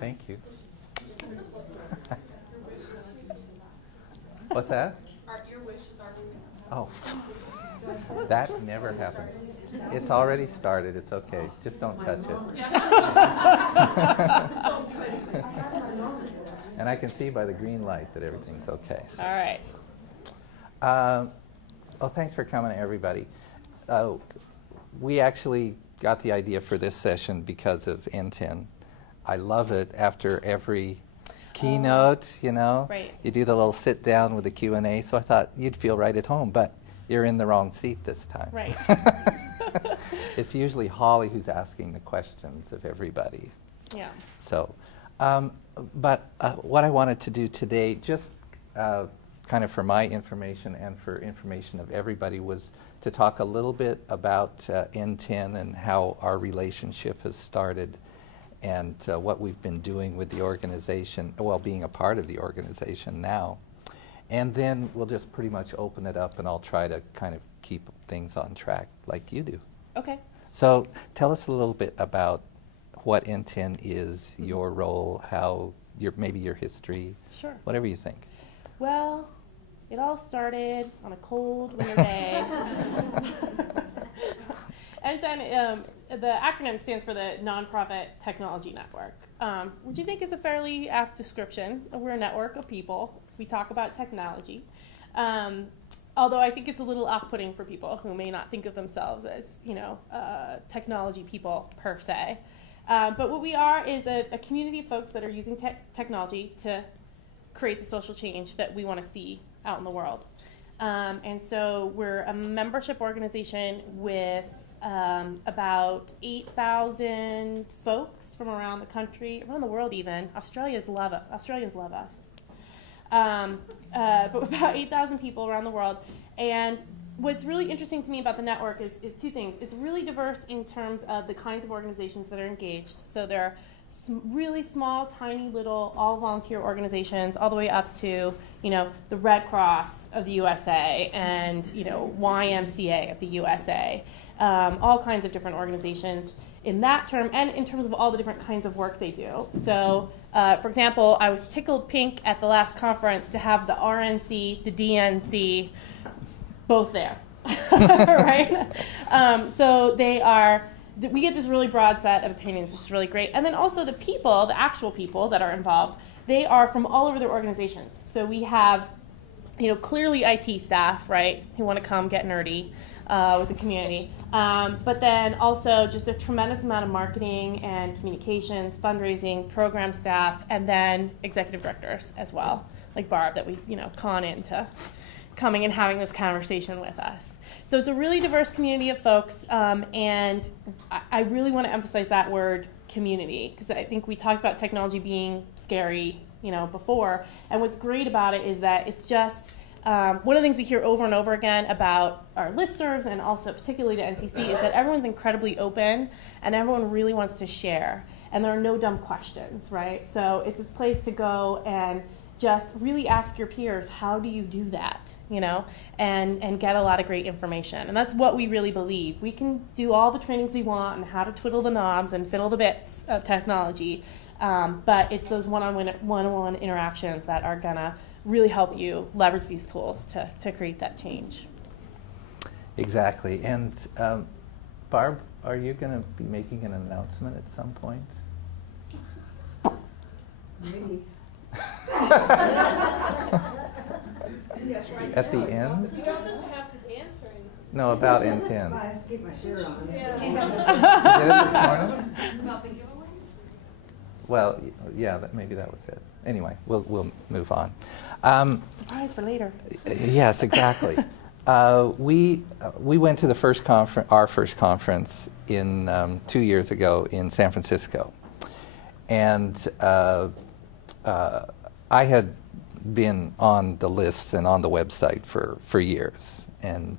Thank you. What's that? Your wishes are moving. Oh, that never happens. It's already started. It's okay. Just don't touch it. And I can see by the green light that everything's okay. So. All right. Well, thanks for coming, everybody. We actually got the idea for this session because of NTEN. I love it after every keynote, you know. Right. You do the little sit down with the Q&A, so I thought you'd feel right at home, but you're in the wrong seat this time. Right. It's usually Holly who's asking the questions of everybody. Yeah. So, but what I wanted to do today, just kind of for my information and for information of everybody, was to talk a little bit about NTEN and how our relationship has started and what we've been doing with the organization, well, being a part of the organization now. And then we'll just pretty much open it up, and I'll try to kind of keep things on track like you do. Okay. So tell us a little bit about what NTEN is, your role, how maybe your history, Sure. whatever you think. Well, it all started on a cold winter day. NTEN, the acronym stands for the Nonprofit Technology Network, which I think is a fairly apt description. We're a network of people. We talk about technology. Although I think it's a little off-putting for people who may not think of themselves as, technology people per se. But what we are is a community of folks that are using technology to create the social change that we want to see out in the world. And so we're a membership organization with about 8,000 folks from around the country, around the world even. Australians love us. But about 8,000 people around the world. And what's really interesting to me about the network is two things. It's really diverse in terms of the kinds of organizations that are engaged. So there are really small, tiny little, all volunteer organizations, all the way up to, the Red Cross of the USA and, YMCA of the USA. All kinds of different organizations in that term, and in terms of all the different kinds of work they do. So, for example, I was tickled pink at the last conference to have the RNC, the DNC, both there, right? So we get this really broad set of opinions, which is really great. And then also the people, the actual people that are involved, they are from all over their organizations. So we have, clearly IT staff, right, who want to come get nerdy with the community. But then also just a tremendous amount of marketing and communications, fundraising, program staff, and then executive directors as well, like Barb, that we, con into coming and having this conversation with us. So it's a really diverse community of folks, and I really want to emphasize that word community, because I think we talked about technology being scary, before, and what's great about it is that it's just one of the things we hear over and over again about our listservs, and also particularly the NCC, is that everyone's incredibly open and everyone really wants to share, and there are no dumb questions, right? So it's this place to go and just really ask your peers, how do you do that, and get a lot of great information. And that's what we really believe. We can do all the trainings we want and how to twiddle the knobs and fiddle the bits of technology, but it's those one-on-one interactions that are gonna really help you leverage these tools to create that change. Exactly. And Barb, are you going to be making an announcement at some point? Maybe. Yes, right At now the it's end? not, but you don't have to answer anything. No, about NTEN. I have to get my shirt on. Yeah. You did it this morning? About the giveaways? Well, yeah, maybe that was it. Anyway, we'll move on. Surprise for later. Yes, exactly. We went to the our first conference in 2 years ago in San Francisco, and I had been on the lists and on the website for years, and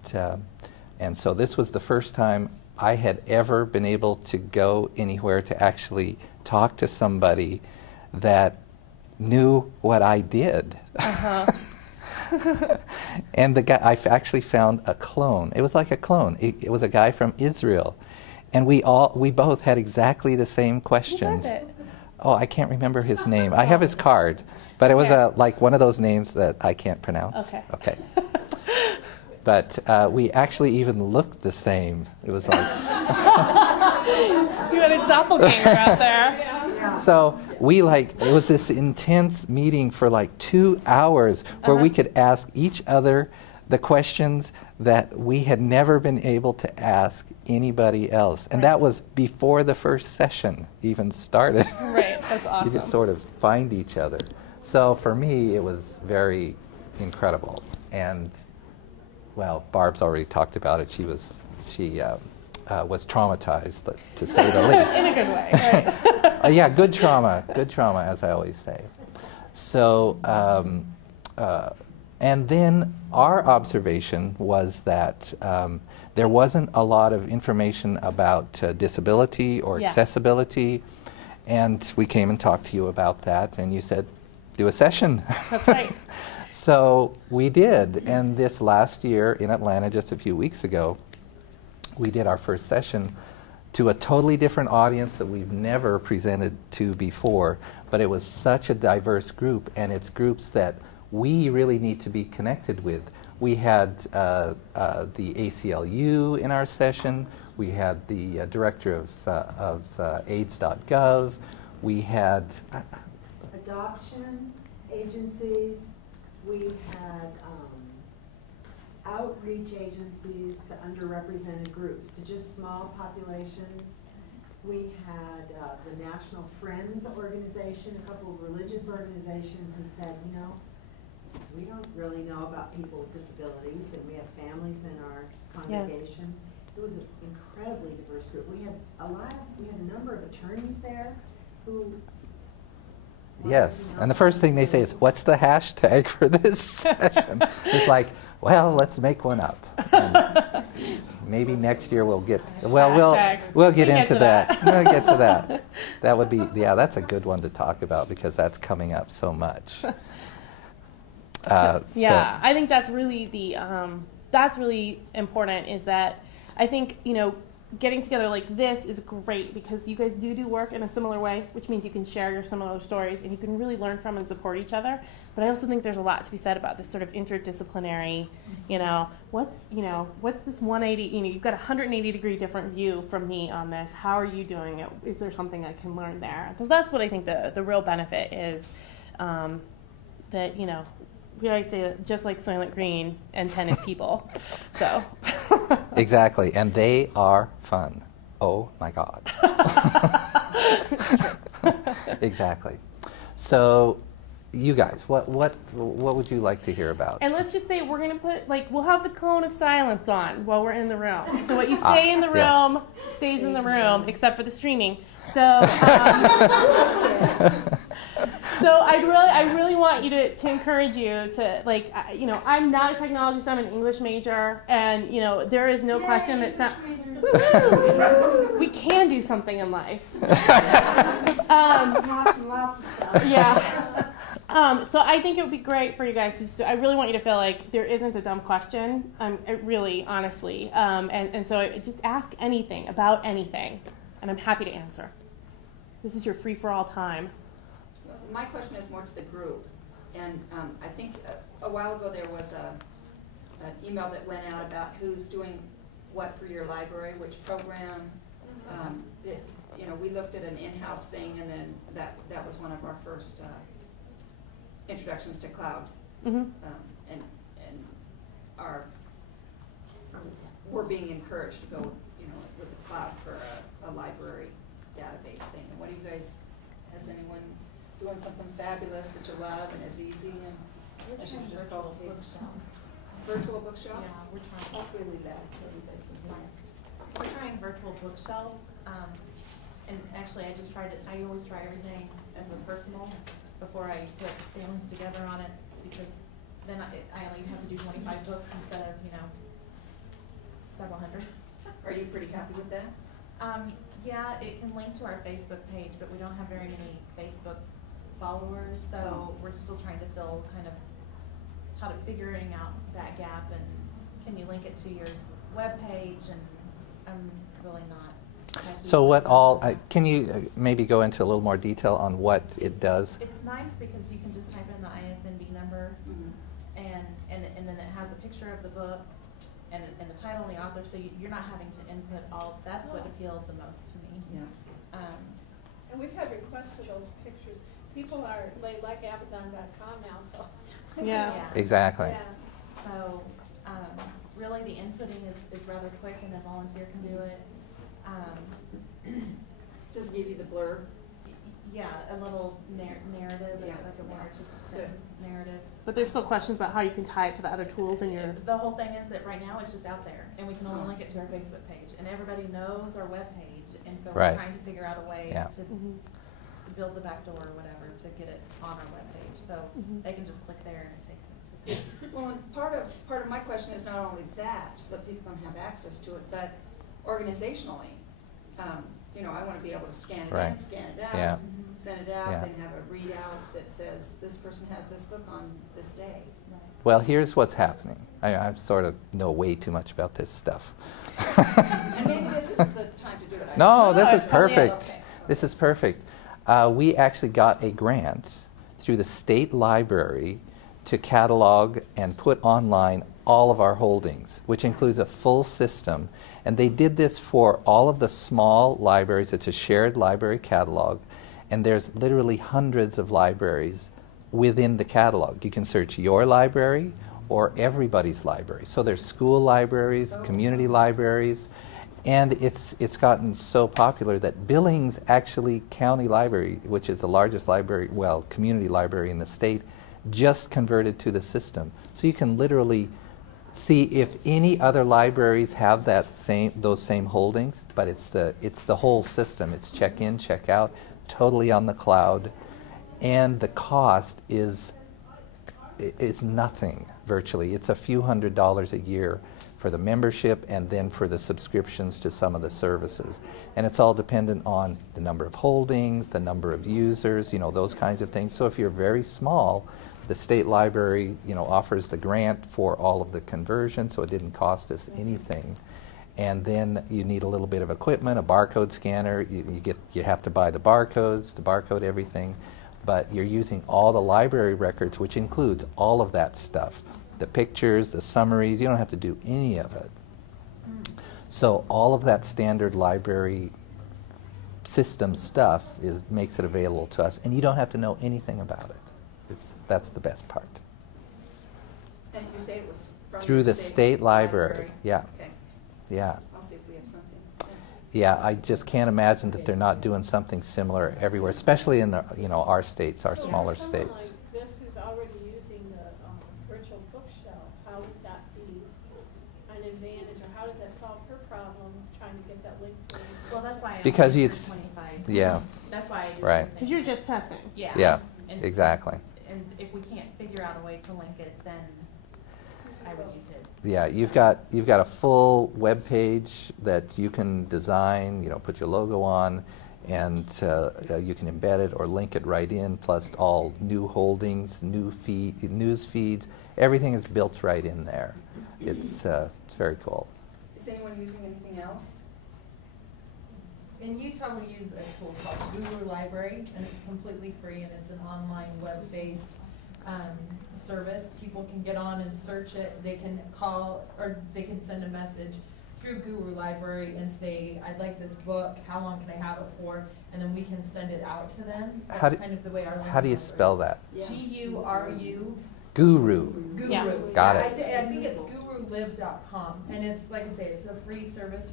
so this was the first time I had ever been able to go anywhere to actually talk to somebody that knew what I did. Uh-huh. And the guy, I actually found a clone. It was like a clone. It was a guy from Israel, and we both had exactly the same questions. Who was it? Oh, I can't remember his name. I have his card, but it was like one of those names that I can't pronounce. Okay. Okay. But we actually even looked the same. It was like. You had a doppelganger out there. So we it was this intense meeting for like 2 hours where we could ask each other the questions that we had never been able to ask anybody else. And that was before the first session even started. Right, that's awesome. You just sort of find each other. So for me, it was very incredible. And, well, Barb's already talked about it. She was traumatized, to say the least. In a good way, right? Yeah, good trauma, as I always say. So, and then our observation was that there wasn't a lot of information about disability or accessibility, and we came and talked to you about that, and you said, do a session. That's right. So we did, and this last year in Atlanta, just a few weeks ago, we did our first session to a totally different audience that we've never presented to before, but it was such a diverse group, and it's groups that we really need to be connected with. We had the ACLU in our session, we had the director of AIDS.gov, we had Adoption agencies, we had outreach agencies to underrepresented groups, to just small populations. We had the National Friends organization, a couple of religious organizations who said, you know, we don't really know about people with disabilities, and we have families in our congregations. It was an incredibly diverse group. We had a number of attorneys there who. Yes, and the first thing they say is, what's the hashtag for this session? It's like, well, let's make one up. And maybe next year we'll get, we'll get into that. We'll get to that. That would be, that's a good one to talk about because that's coming up so much. I think that's really that's really important, is that I think, getting together like this is great because you guys do work in a similar way, which means you can share your similar stories and you can really learn from and support each other. But I also think there's a lot to be said about this sort of interdisciplinary, what's this 180, you've got a 180-degree different view from me on this. How are you doing it? Is there something I can learn there? Because that's what I think the real benefit is, that, we always say that just like Soylent Green, and 10 is people. So. Exactly, and they are fun. Oh my God. Exactly. So, you guys, what would you like to hear about? And let's just say we're going to put, we'll have the cone of silence on while we're in the room. So what you say in the room stays in the room, except for the streaming. So, so I really want you to encourage you to, I'm not a technologist, I'm an English major, and, there is no question that we can do something in life. Lots and lots of stuff. Yeah. So I think it would be great for you guys to I really want you to feel like there isn't a dumb question, really, honestly. And so just ask anything about anything, and I'm happy to answer. This is your free-for-all time. My question is more to the group, and I think a while ago there was an email that went out about who's doing what for your library, which program. We looked at an in-house thing, and then that was one of our first introductions to cloud, and we're being encouraged to go with the cloud for a library database thing. And what do you guys? Has anyone doing something fabulous that you love and is easy? And I should have just called virtual bookshelf. Yeah, we're trying. That's really bad, so everybody can plant. We're trying virtual bookshelf, and actually I just tried it. I always try everything as a personal before I put families together on it, because then I only have to do 25 books instead of several hundred. Are you pretty happy with that? Yeah, it can link to our Facebook page, but we don't have very many Facebook followers, so we're still trying to fill figuring out that gap, and can you link it to your web page, and I'm really not So what all, can you maybe go into a little more detail on what it does? It's nice because you can just type in the ISNB number and then it has a picture of the book and the title and the author, so you're not having to input all. That's what appealed the most to me. Yeah. And we've had requests for those pictures. People are, they like Amazon.com now, so. Yeah. Exactly. Yeah. So, really the inputting is rather quick and a volunteer can do it. Just give you the blurb. Yeah, a little narrative, Yeah. like a 1 or 2 sentence narrative. But there's still questions about how you can tie it to the other tools in your. The whole thing is that right now it's just out there, and we can only link it to our Facebook page, and everybody knows our webpage, and so Right. we're trying to figure out a way Yeah. to build the back door or whatever to get it on our webpage, so they can just click there and it takes them to it. Well, and part of my question is not only that, so that people can have access to it, but organizationally, you know, I want to be able to scan it in, Right. scan it out, Yeah. send it out, Yeah. then have a readout that says this person has this book on this day. Well, here's what's happening. I sort of know way too much about this stuff. And maybe this isn't the time to do it. No, this is it's totally perfect. okay. This is perfect. We actually got a grant through the state library to catalog and put online all of our holdings, which includes a full system. And they did this for all of the small libraries. It's a shared library catalog. And there's literally hundreds of libraries within the catalog. You can search your library or everybody's library. So there's school libraries, community libraries, and it's gotten so popular that Billings actually County Library, which is the largest library, well, community library in the state, just converted to the system. So you can literally see if any other libraries have those same holdings, but it's the whole system. It's check in, check out, totally on the cloud, and the cost is nothing virtually. It's a few $100s a year for the membership and then for the subscriptions to some of the services. And it's all dependent on the number of holdings, the number of users, you know, those kinds of things. So if you're very small, the state library, you know, offers the grant for all of the conversion, so it didn't cost us anything. And then you need a little bit of equipment, a barcode scanner. You have to buy the barcodes, to barcode everything. But you're using all the library records, which includes all of that stuff. The pictures, the summaries, you don't have to do any of it. So all of that standard library system stuff makes it available to us, and you don't have to know anything about it. That's the best part. And you say it was from Through the state library, yeah, Okay, yeah. I'll see if we have something. Yeah, I just can't imagine that they're not doing something similar everywhere, especially in the, you know, our states, our smaller So for states. someone like this who's already using the virtual bookshelf, how would that be an advantage, or how does that solve her problem trying to get that link to it? Well, that's why I Because only it's- turned 25. Yeah, That's why I do Right. everything. Because you're just testing. Yeah. yeah, And- exactly. And if we can't figure out a way to link it, then I would use it. Yeah, you've got a full web page that you can design, you know, put your logo on, and you can embed it or link it right in, plus all new holdings, news feeds, everything is built right in there. It's very cool. Is anyone using anything else? In Utah, we use a tool called Guru Library, and it's completely free, and it's an online web-based service. People can get on and search it. They can call, or they can send a message through Guru Library and say, I'd like this book, how long can I have it for? And then we can send it out to them. That's How do- kind of the way our How do you spell that? Yeah. G-U-R-U. Guru. Guru. Yeah. Got I, it. I think it's gurulib.com, and it's, like I say, it's a free service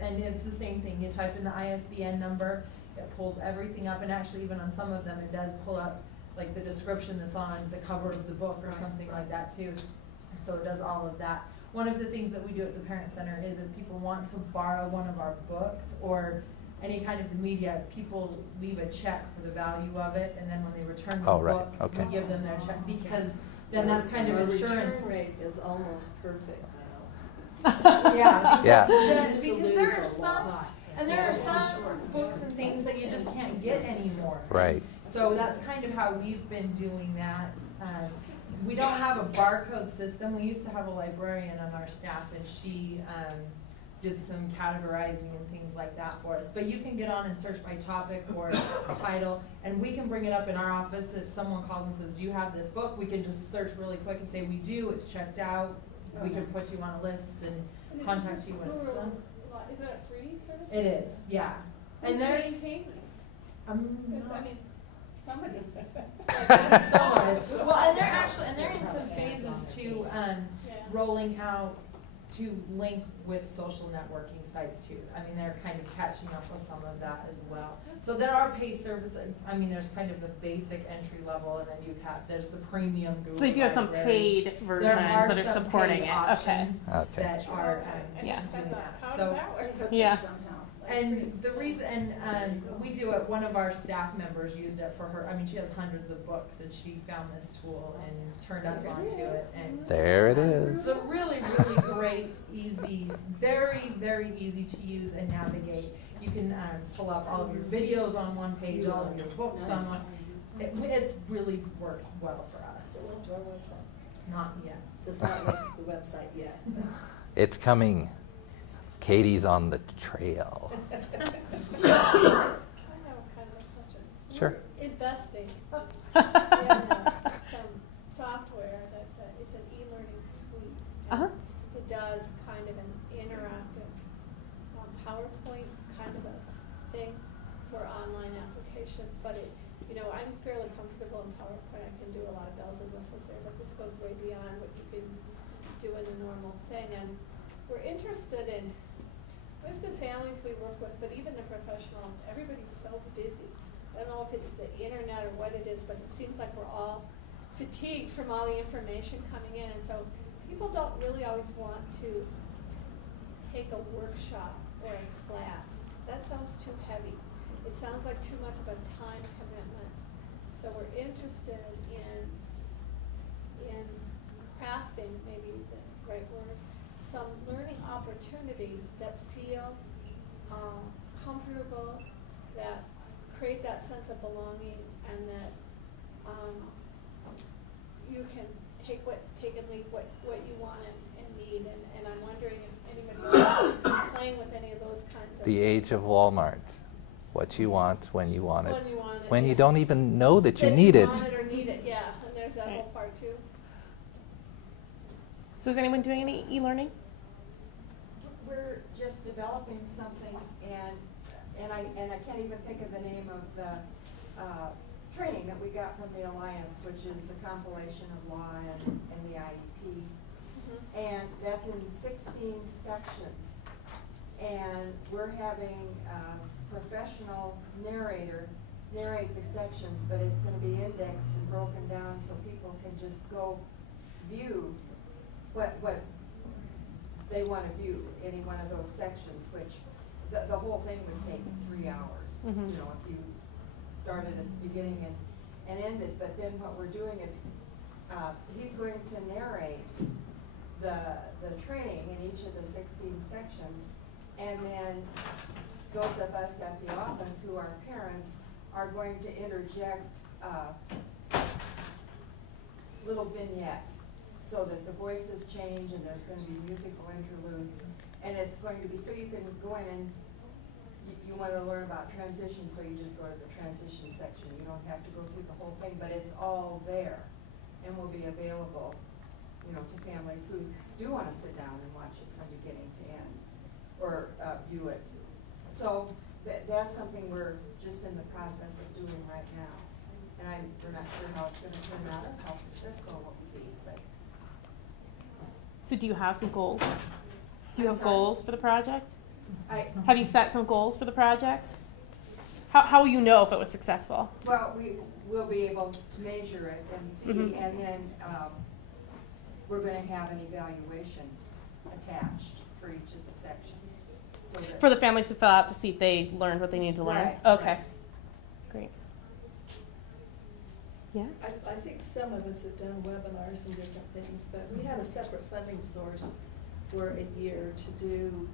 and it's the same thing. You type in the ISBN number, it pulls everything up, and actually even on some of them, it does pull up like the description that's on the cover of the book or something like that too. So it does all of that. One of the things that we do at the Parent Center is if people want to borrow one of our books or any kind of the media, people leave a check for the value of it, and then when they return the Oh, right. book, Okay. we give them their check, because then that's kind of Our insurance. return rate is almost perfect now. Yeah. Yeah. Because Used to there lose are a some, lot. and there are some books and things that you just can't get anymore. Right. So that's kind of how we've been doing that. We don't have a barcode system. We used to have a librarian on our staff, and she did some categorizing and things like that for us. But you can get on and search by topic or title, and we can bring it up in our office. If someone calls and says, do you have this book? We can just search really quick and say, we do, it's checked out. We can put you on a list and contact you when it's done. Is that a free service? It is, yeah. Who's And they're, maintaining it? Because, I mean, somebody's. well, and they're in some phases too, Yeah. rolling out to link with social networking sites too. I mean, they're kind of catching up with some of that as well. So there are paid services. I mean, there's kind of the basic entry level, and then there's the premium Google So they do have some library. paid versions that are some supporting paid it. Okay. options Okay. that are Yeah. doing that. How So- does that work? Yeah. Somehow. And the reason, we do it, one of our staff members used it for her, I mean, she has hundreds of books, and she found this tool and turned us onto it. And There it is. it's a really, really great, easy, very, very easy to use and navigate. You can pull up all of your videos on one page, all of your books on one. It's really worked well for us. It's a link to our website. Not yet. It's not linked to the website yet. It's coming. Katie's on the trail. I have a kind of a question. Sure. We're investing in some software it's an e-learning suite. Uh-huh. It does kind of an interactive PowerPoint kind of a thing for online applications, but I'm fairly comfortable in PowerPoint. I can do a lot of bells and whistles there, but this goes way beyond what you can do in the normal thing. And we're interested in most of the families we work with, but even the professionals, everybody's so busy. I don't know if it's the internet or what it is, but it seems like we're all fatigued from all the information coming in, and so people don't really always want to take a workshop or a class. That sounds too heavy. It sounds like too much of a time commitment. So we're interested in crafting, maybe the right word, some learning opportunities that feel comfortable, that create that sense of belonging, and that you can take and leave what you want and need. And I'm wondering if anybody else is playing with any of those kinds of The things. age of Walmart. What you want, when you want it. When you want it, When you yeah. don't even know that you need it. want it or need it, yeah. And there's that Right. whole part too. So is anyone doing any e-learning? We're just developing something, and I can't even think of the name of the training that we got from the Alliance, which is a compilation of law and the IEP. And that's in 16 sections. And we're having a professional narrator narrate the sections, but it's going to be indexed and broken down so people can just go view what they want to view, any one of those sections, which the whole thing would take 3 hours. Mhm. You know, if you started at the beginning and ended. But then what we're doing is he's going to narrate the training in each of the 16 sections, and then those of us at the office who are parents are going to interject little vignettes so that the voices change, and there's going to be musical interludes, and it's going to be, so you can go in and you want to learn about transition, so you just go to the transition section. You don't have to go through the whole thing, but it's all there and will be available, to families who do want to sit down and watch it from beginning to end, or view it. So that's something we're just in the process of doing right now. And we're not sure how it's going to turn out or how successful it will be, but. So do you have some goals? Do you I'm have sorry? goals for the project? I Have you set some goals for the project? How will you know if it was successful? Well, we will be able to measure it and see, Mhm. and then we're going to have an evaluation attached for each of the sections. So that For the families to fill out to see if they learned what they need to learn? Right, Okay, right. great. Yeah? I think some of us have done webinars and different things, but we had a separate funding source for a year to do.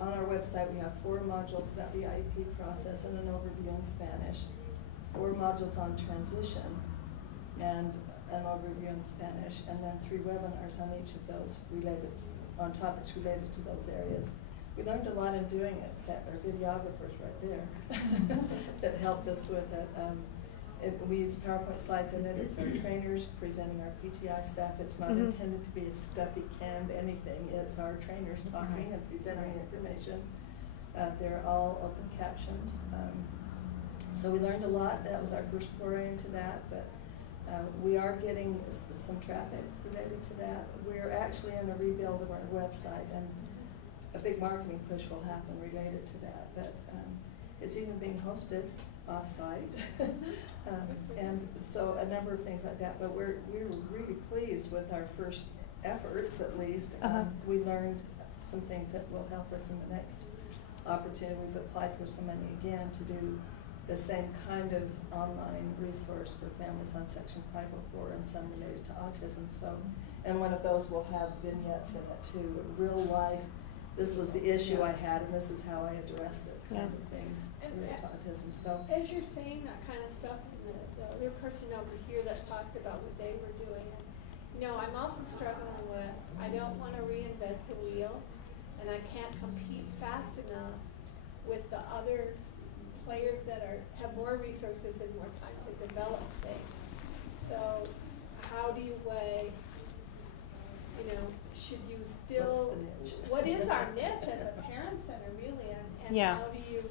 On our website, we have 4 modules about the IEP process and an overview in Spanish, 4 modules on transition and an overview in Spanish, and then 3 webinars on each of those on topics related to those areas. we learned a lot in doing it. That our videographers right there that helped us with it. We use PowerPoint slides in it. It's our trainers presenting our PTI staff. It's not intended to be a stuffy canned anything. It's our trainers talking and presenting information. They're all open captioned. So we learned a lot. That was our first foray into that, but we are getting some traffic related to that. We're actually in a rebuild of our website, and a big marketing push will happen related to that. But it's even being hosted off-site, and so a number of things like that. But we're really pleased with our first efforts, at least. We learned some things that will help us in the next opportunity. We've applied for some money again to do the same kind of online resource for families on Section 504 and some related to autism. So, and one of those will have vignettes in it too, real life. This was the issue I had, and this is how I addressed it, kind of things related to autism. So, as you're saying that kind of stuff, the other person over here that talked about what they were doing, and you know, I'm also struggling with, I don't want to reinvent the wheel, and I can't compete fast enough with the other players that have more resources and more time to develop things. So how do you weigh, you know, should you still, what's the niche? what is our niche as a parent center really, and how do you,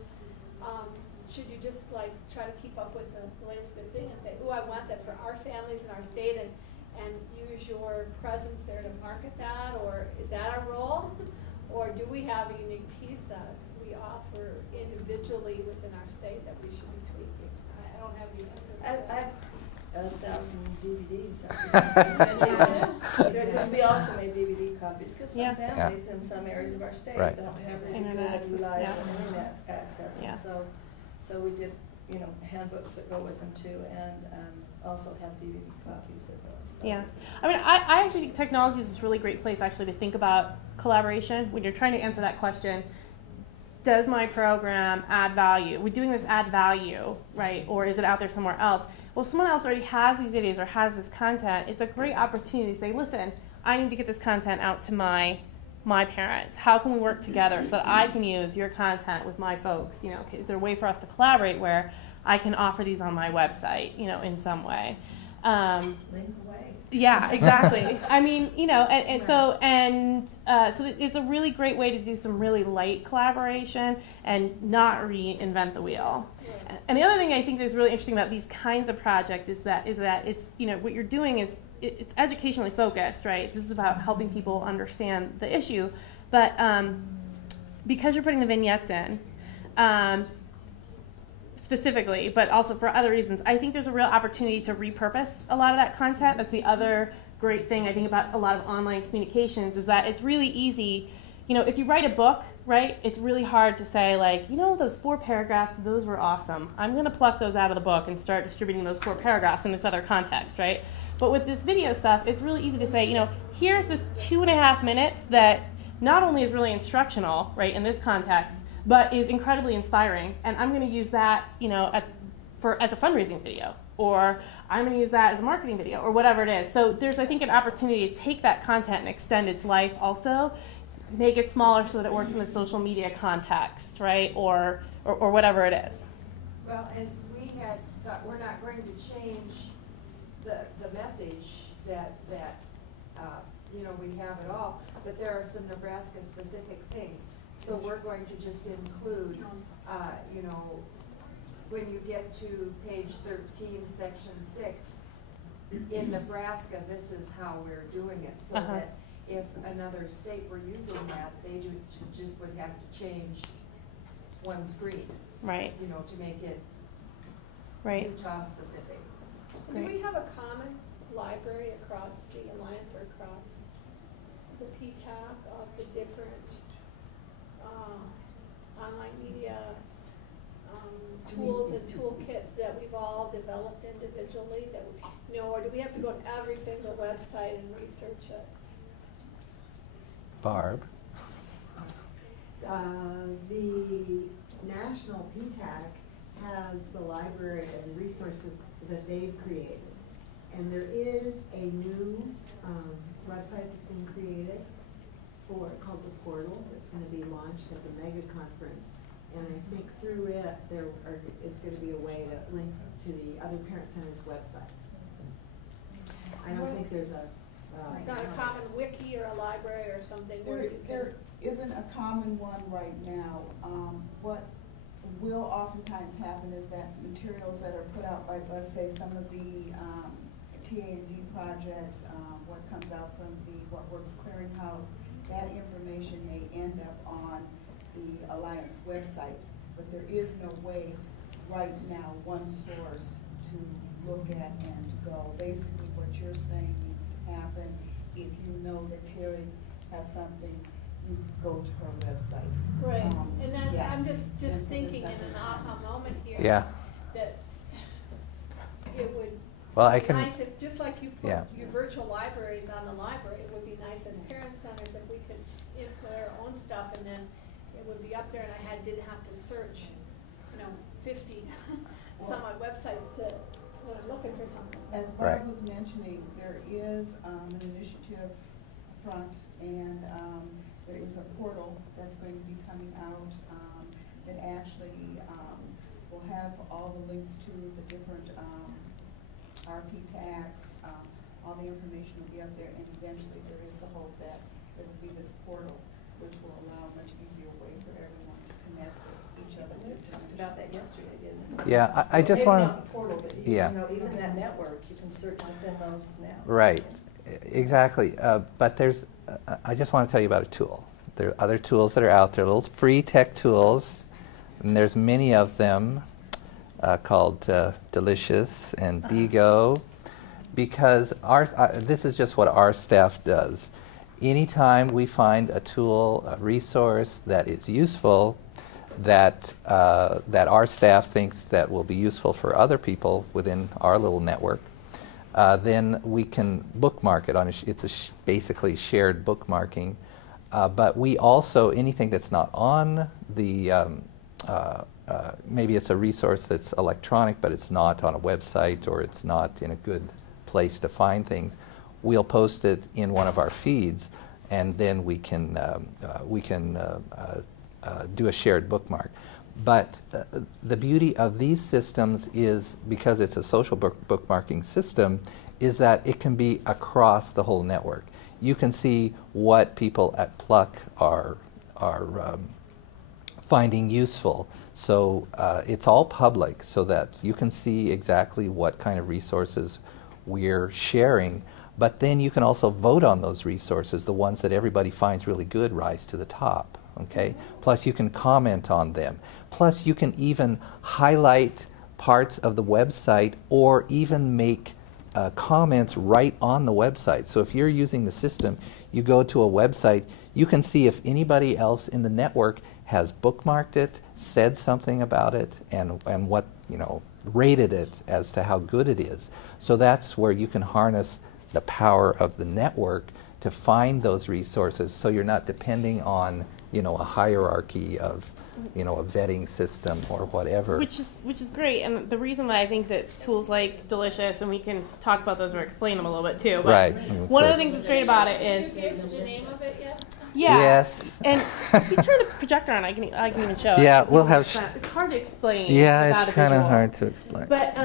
should you just like try to keep up with the latest good thing and say, oh, I want that for our families in our state, and use your presence there to market that, or is that our role? Or do we have a unique piece that we offer individually within our state that we should be tweaking? I don't have the answers. I have 1,000 DVDs. I sent you. Because we also made DVD copies, because some families in some areas of our state don't have really reliable internet access. And so we did, you know, handbooks that go with them too, and also have DVD copies of those. So. Yeah, I mean, I actually think technology is this really great place actually to think about collaboration when you're trying to answer that question. Does my program add value? We're doing this add value, right? Or is it out there somewhere else? Well, if someone else already has these videos or has this content, it's a great opportunity to say, listen, I need to get this content out to my parents. How can we work together so that I can use your content with my folks? You know, is there a way for us to collaborate where I can offer these on my website, you know, in some way? Link away. Yeah, exactly. I mean, you know, so it's a really great way to do some really light collaboration and not reinvent the wheel. And the other thing I think is really interesting about these kinds of projects is that it's, you know, what you're doing is it's educationally focused, right? This is about helping people understand the issue, but because you're putting the vignettes in, specifically, but also for other reasons, I think there's a real opportunity to repurpose a lot of that content. That's the other great thing I think about a lot of online communications is that it's really easy. You know, if you write a book, right, it's really hard to say, like, you know, those 4 paragraphs, those were awesome. I'm going to pluck those out of the book and start distributing those 4 paragraphs in this other context, right? But with this video stuff, it's really easy to say, you know, here's this 2.5 minutes that not only is really instructional, right, in this context, but is incredibly inspiring, and I'm going to use that, you know, as a fundraising video, or I'm going to use that as a marketing video, or whatever it is. So there's, I think, an opportunity to take that content and extend its life also, make it smaller so that it works in the social media context, right, or whatever it is. Well, and we had thought we're not going to change the message that you know, we have it all, but there are some Nebraska-specific things. So we're going to just include, you know, when you get to page 13, section 6, in Nebraska, this is how we're doing it. So that if another state were using that, they just would have to change one screen. Right. You know, to make it Utah specific. Do we have a common library across the Alliance or across the PTAC of the different online media tools and toolkits that we've all developed individually? That we, you know, or do we have to go to every single website and research it? Barb? The National PTAC has the library and resources that they've created. And there is a new website that's been created called the Portal. It's gonna be launched at the mega conference. And I think through it, it's gonna be a way to link to the other parent centers' websites. I don't think there's a. There's not a common wiki or a library or something where you can. There isn't a common one right now. What will oftentimes happen is that materials that are put out by, let's say, some of the TA&D projects, what comes out from the What Works Clearinghouse, that information may end up on the Alliance website, but there is no way right now, one source to look at and to go. Basically, what you're saying needs to happen. If you know that Terry has something, you go to her website. Right, and then yeah. I'm just And so thinking there's in an nothing- aha moment here. Yeah. That it would Well, I be can. nice if, just like you put Yeah. your virtual libraries on the library, it would be nice as parent centers if we could input our own stuff and then it would be up there and I didn't have to search, 50 some odd websites when I'm looking for something. As Right. Barb was mentioning, there is an initiative front, and there is a portal that's going to be coming out that actually will have all the links to the different RP tags. All the information will be up there, and eventually there is the hope that there will be this portal, which will allow a much easier way for everyone to connect with each other's We talked information. about that yesterday, didn't we? Yeah, I just Maybe want not the portal, but yeah. even that network, you can search within those now. Right, exactly. But I just want to tell you about a tool. There are other tools that are out there, little free tech tools, and there's many of them called Delicious and Digo, because this is just what our staff does. Anytime we find a tool, a resource that is useful, that our staff thinks that will be useful for other people within our little network, then we can bookmark it on it's basically shared bookmarking. But we also, anything that's not on the, maybe it's a resource that's electronic, but it's not on a website or it's not in a good place to find things, we'll post it in one of our feeds, and then we can do a shared bookmark. But the beauty of these systems is, because it's a social bookmarking system, is that it can be across the whole network. You can see what people at Pluck are finding useful. So it's all public, so that you can see exactly what kind of resources we're sharing. But then you can also vote on those resources. The ones that everybody finds really good rise to the top. Okay? Plus you can comment on them. Plus you can even highlight parts of the website or even make comments right on the website. So if you're using the system, you go to a website, you can see if anybody else in the network has bookmarked it, said something about it, and what, rated it as to how good it is. So that's where you can harness the power of the network to find those resources, so you're not depending on a hierarchy of a vetting system or whatever. Which is great, and the reason why I think that tools like Delicious, and we can talk about those or explain them a little bit too. But Right. one of the things that's great about it is, Did you give the name of it yet? yeah. Yes. And if you turn the projector on, I can even show it. Yeah, we'll have It's hard to explain. Yeah, without it's a kind of visual. hard to explain. But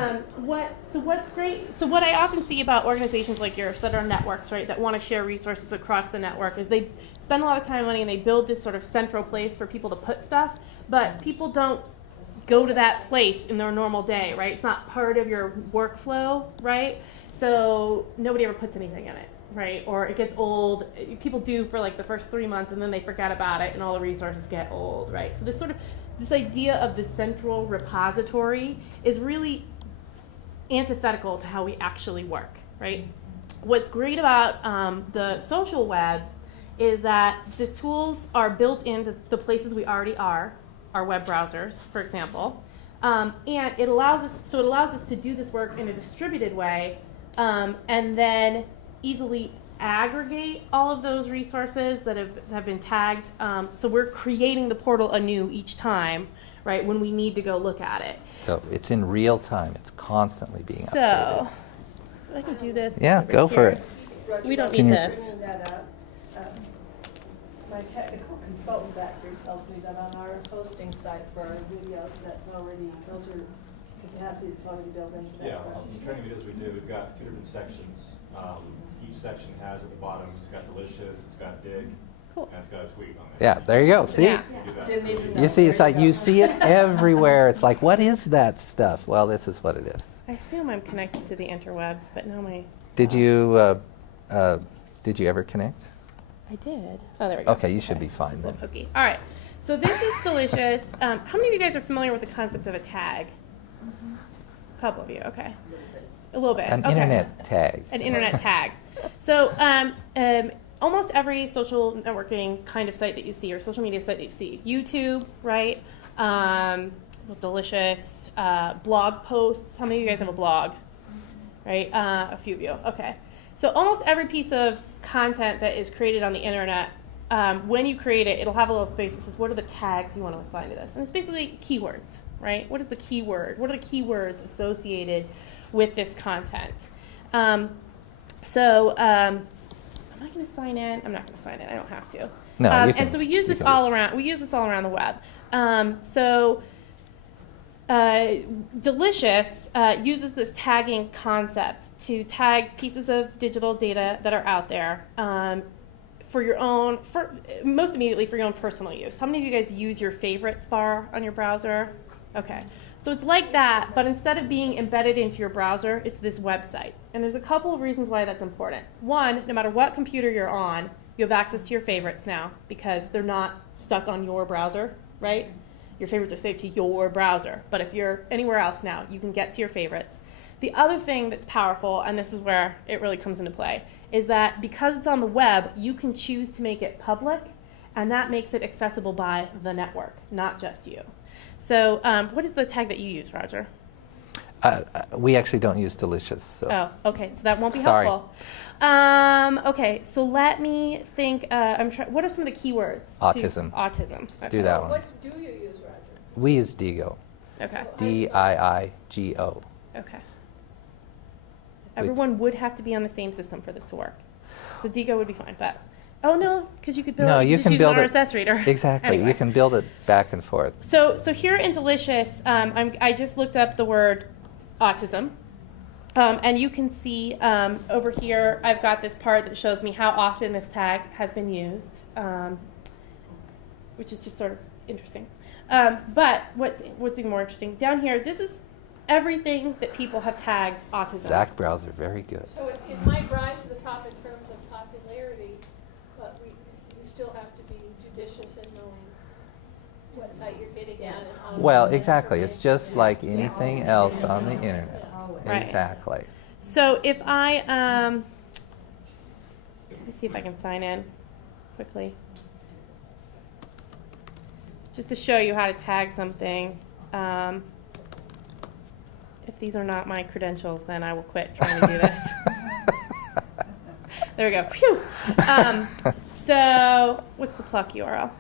what's great? So what I often see about organizations like yours that are networks, right, that want to share resources across the network, is they spend a lot of time and money and they build this sort of central place for people to put stuff, but people don't go to that place in their normal day, right? It's not part of your workflow, right? So nobody ever puts anything in it, right? Or it gets old. People do for like the first 3 months and then they forget about it and all the resources get old, right? So this idea of the central repository is really antithetical to how we actually work, right? What's great about the social web is that the tools are built into the places we already are, our web browsers, for example, and it allows us to do this work in a distributed way, and then easily aggregate all of those resources that have been tagged. So we're creating the portal anew each time, right, when we need to go look at it. So it's in real time. It's constantly being So updated. I can do this. Yeah, over go for here. it. We don't Can need you- this. Bringing that up, My technical consultant back here tells me that on our hosting site for our videos, those are capacity that's already built into that. Yeah, price. the training videos we do, we've got 2 different sections. Each section has at the bottom, it's got Delicious, it's got Dig, Cool. and it's got a tweet on it. Yeah, there you go. See? Yeah. Do that. Didn't even know. You see, it's There like you go. see it everywhere. It's like, what is that stuff? Well, this is what it is. I assume I'm connected to the interwebs, but no, Did you ever connect? I did. Oh, there we go. Okay, you should be fine This is so then. pokey. All right. So this is Delicious. How many of you guys are familiar with the concept of a tag? A couple of you. Okay. A little bit. An Okay. internet tag. An internet tag. So almost every social networking kind of site that you see or social media site that you see, YouTube, right? Delicious, blog posts. How many of you guys have a blog? Right? A few of you. Okay. So almost every piece of content that is created on the internet, when you create it, it'll have a little space that says, what are the tags you want to assign to this? And it's basically keywords, right? What is the keyword? What are the keywords associated with this content? Am I going to sign in? I'm not going to sign in. I don't have to. No, you can. And so we use you this can all just- around. We use this all around the web. Delicious uses this tagging concept to tag pieces of digital data that are out there for your own, most immediately for your own personal use. How many of you guys use your favorites bar on your browser? Okay. So it's like that, but instead of being embedded into your browser, it's this website. And there's a couple of reasons why that's important. One, no matter what computer you're on, you have access to your favorites now because they're not stuck on your browser, right? Your favorites are saved to your browser. But if you're anywhere else now, you can get to your favorites. The other thing that's powerful, and this is where it really comes into play, is that because it's on the web, you can choose to make it public, and that makes it accessible by the network, not just you. So what is the tag that you use, Roger? We actually don't use Delicious. So. Oh, okay, so that won't be Sorry. helpful. Okay, so let me think. What are some of the keywords? Autism. Autism. Okay. Do that one. What do you use, Roger? We use Diigo. Okay. Diigo. Okay. Everyone would have to be on the same system for this to work. So Diigo would be fine, but oh no, because you could build. No, you just can use build an it. RSS reader. Exactly. Anyway. You can build it back and forth. So here in Delicious, I just looked up the word autism. And you can see over here, I've got this part that shows me how often this tag has been used, which is just sort of interesting. But what's even more interesting, down here, this is everything that people have tagged autism. Zach browser, very good. So it might rise to the top in terms of popularity, but you still have to be judicious in knowing what site you're getting at and how to Well, get that exactly. It's information. just like anything else on the internet. Right. Exactly. So if I, let me see if I can sign in quickly. Just to show you how to tag something. If these are not my credentials, then I will quit trying to do this. There we go. Phew. So what's the Pluck URL?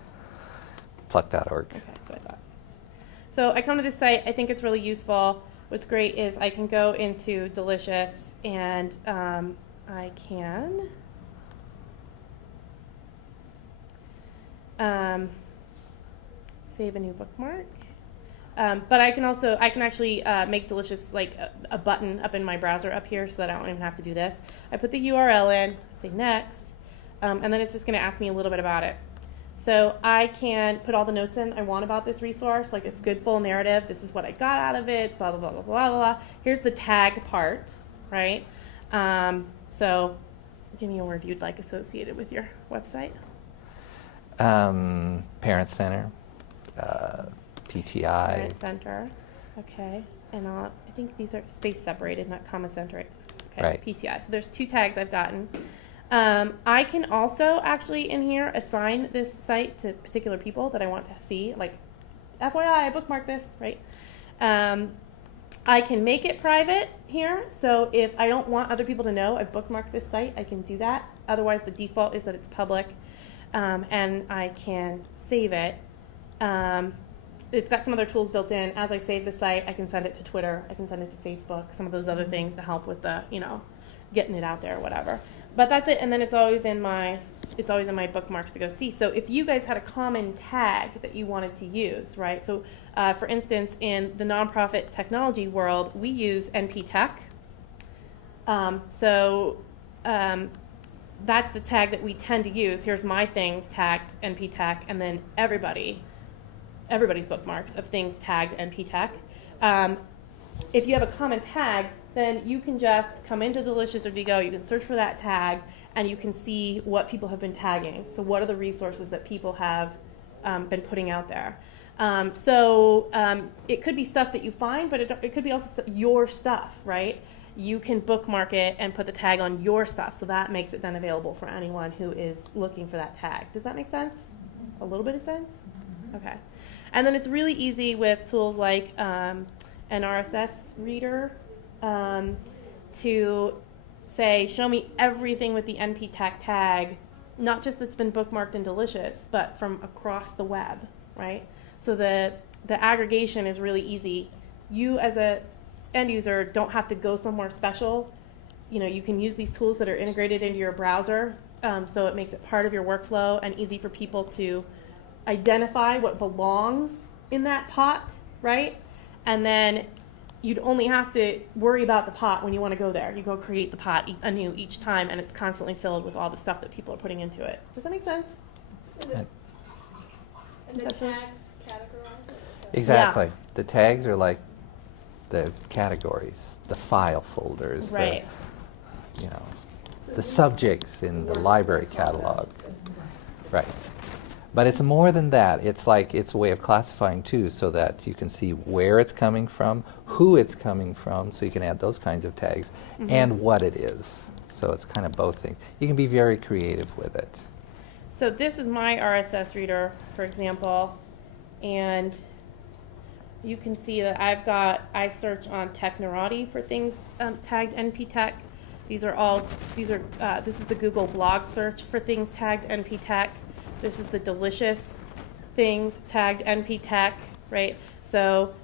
Pluck.org. Okay, that's what I thought. So I come to this site. I think it's really useful. What's great is I can go into Delicious and I can save a new bookmark. But I can actually make Delicious like a button up in my browser up here so that I don't even have to do this. I put the URL in, say next, and then it's just going to ask me a little bit about it. So I can put all the notes in I want about this resource, like a good full narrative. This is what I got out of it, blah, blah, blah, blah, blah, blah. Here's the tag part, right? So give me a word you'd like associated with your website. Parent Center, PTI. Parent Center, okay. And I think these are space separated, not comma centered. Okay, Right. PTI. So there's 2 tags I've gotten. I can also actually in here assign this site to particular people that I want to see, like FYI, I bookmarked this, right? I can make it private here, so if I don't want other people to know I've bookmarked this site, I can do that. Otherwise, the default is that it's public, and I can save it. It's got some other tools built in. As I save the site, I can send it to Twitter, I can send it to Facebook, some of those other things to help with the, getting it out there or whatever. But that's it, and then it's always in my it's always in my bookmarks to go see. So if you guys had a common tag that you wanted to use, right? So for instance, in the nonprofit technology world, we use NP Tech. That's the tag that we tend to use. Here's my things tagged NP Tech, and then everybody's bookmarks of things tagged NP Tech. If you have a common tag, then you can just come into Delicious or Diigo, you can search for that tag, and you can see what people have been tagging. So what are the resources that people have been putting out there? It could be stuff that you find, but it could be also your stuff, right? You can bookmark it and put the tag on your stuff, so that makes it then available for anyone who is looking for that tag. Does that make sense? A little bit of sense? Okay. And then it's really easy with tools like an RSS reader to say, show me everything with the NP Tech tag, not just that's been bookmarked in Delicious, but from across the web, right? So the aggregation is really easy. You as a end user don't have to go somewhere special. You know, you can use these tools that are integrated into your browser, so it makes it part of your workflow and easy for people to identify what belongs in that pot, right? And then you'd only have to worry about the pot when you want to go there. You go create the pot anew each time, and it's constantly filled with all the stuff that people are putting into it. Does that make sense? Is it, and the tags categorize it? Exactly. Yeah. The tags are like the categories, the file folders, Right. The subjects in the library catalog. Right. But it's more than that. It's a way of classifying too, so that you can see where it's coming from, who it's coming from, so you can add those kinds of tags, and what it is. So it's kind of both things. You can be very creative with it. So this is my RSS reader, for example, and you can see that I search on Technorati for things tagged NP Tech. This is the Google blog search for things tagged NP Tech. This is the Delicious things tagged NP Tech, right? So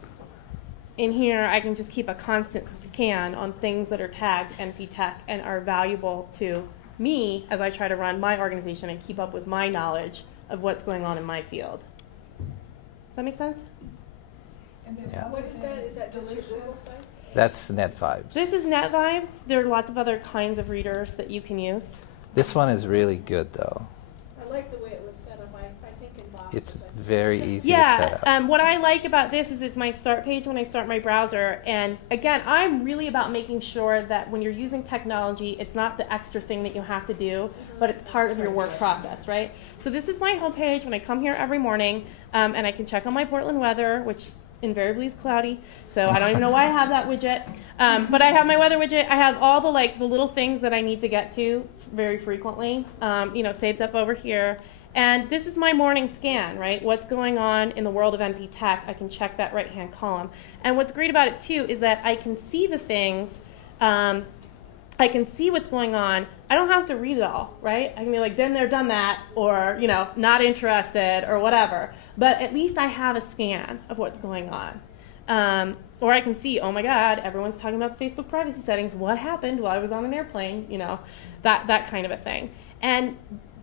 in here, I can just keep a constant scan on things that are tagged NP Tech and are valuable to me as I try to run my organization and keep up with my knowledge of what's going on in my field. Does that make sense? Yeah. What is that? Is that just your Google site? That's NetVibes. This is NetVibes. There are lots of other kinds of readers that you can use. This one is really good, though. I like the way it was set up. I think in boxes. It's very easy to set up. What I like about this is it's my start page when I start my browser. And again, I'm really about making sure that when you're using technology, it's not the extra thing that you have to do, but it's part of your work process, right? So this is my homepage when I come here every morning, and I can check on my Portland weather, which invariably is cloudy, so I don't even know why I have that widget. But I have my weather widget. I have all the little things that I need to get to very frequently, saved up over here. And this is my morning scan, right? What's going on in the world of NP Tech? I can check that right-hand column. And what's great about it too is that I can see the things. I can see what's going on. I don't have to read it all, right? I can be like, been there, done that, or not interested, or whatever. But at least I have a scan of what's going on. Or I can see, oh my God, everyone's talking about the Facebook privacy settings. What happened while I was on an airplane? That kind of a thing. And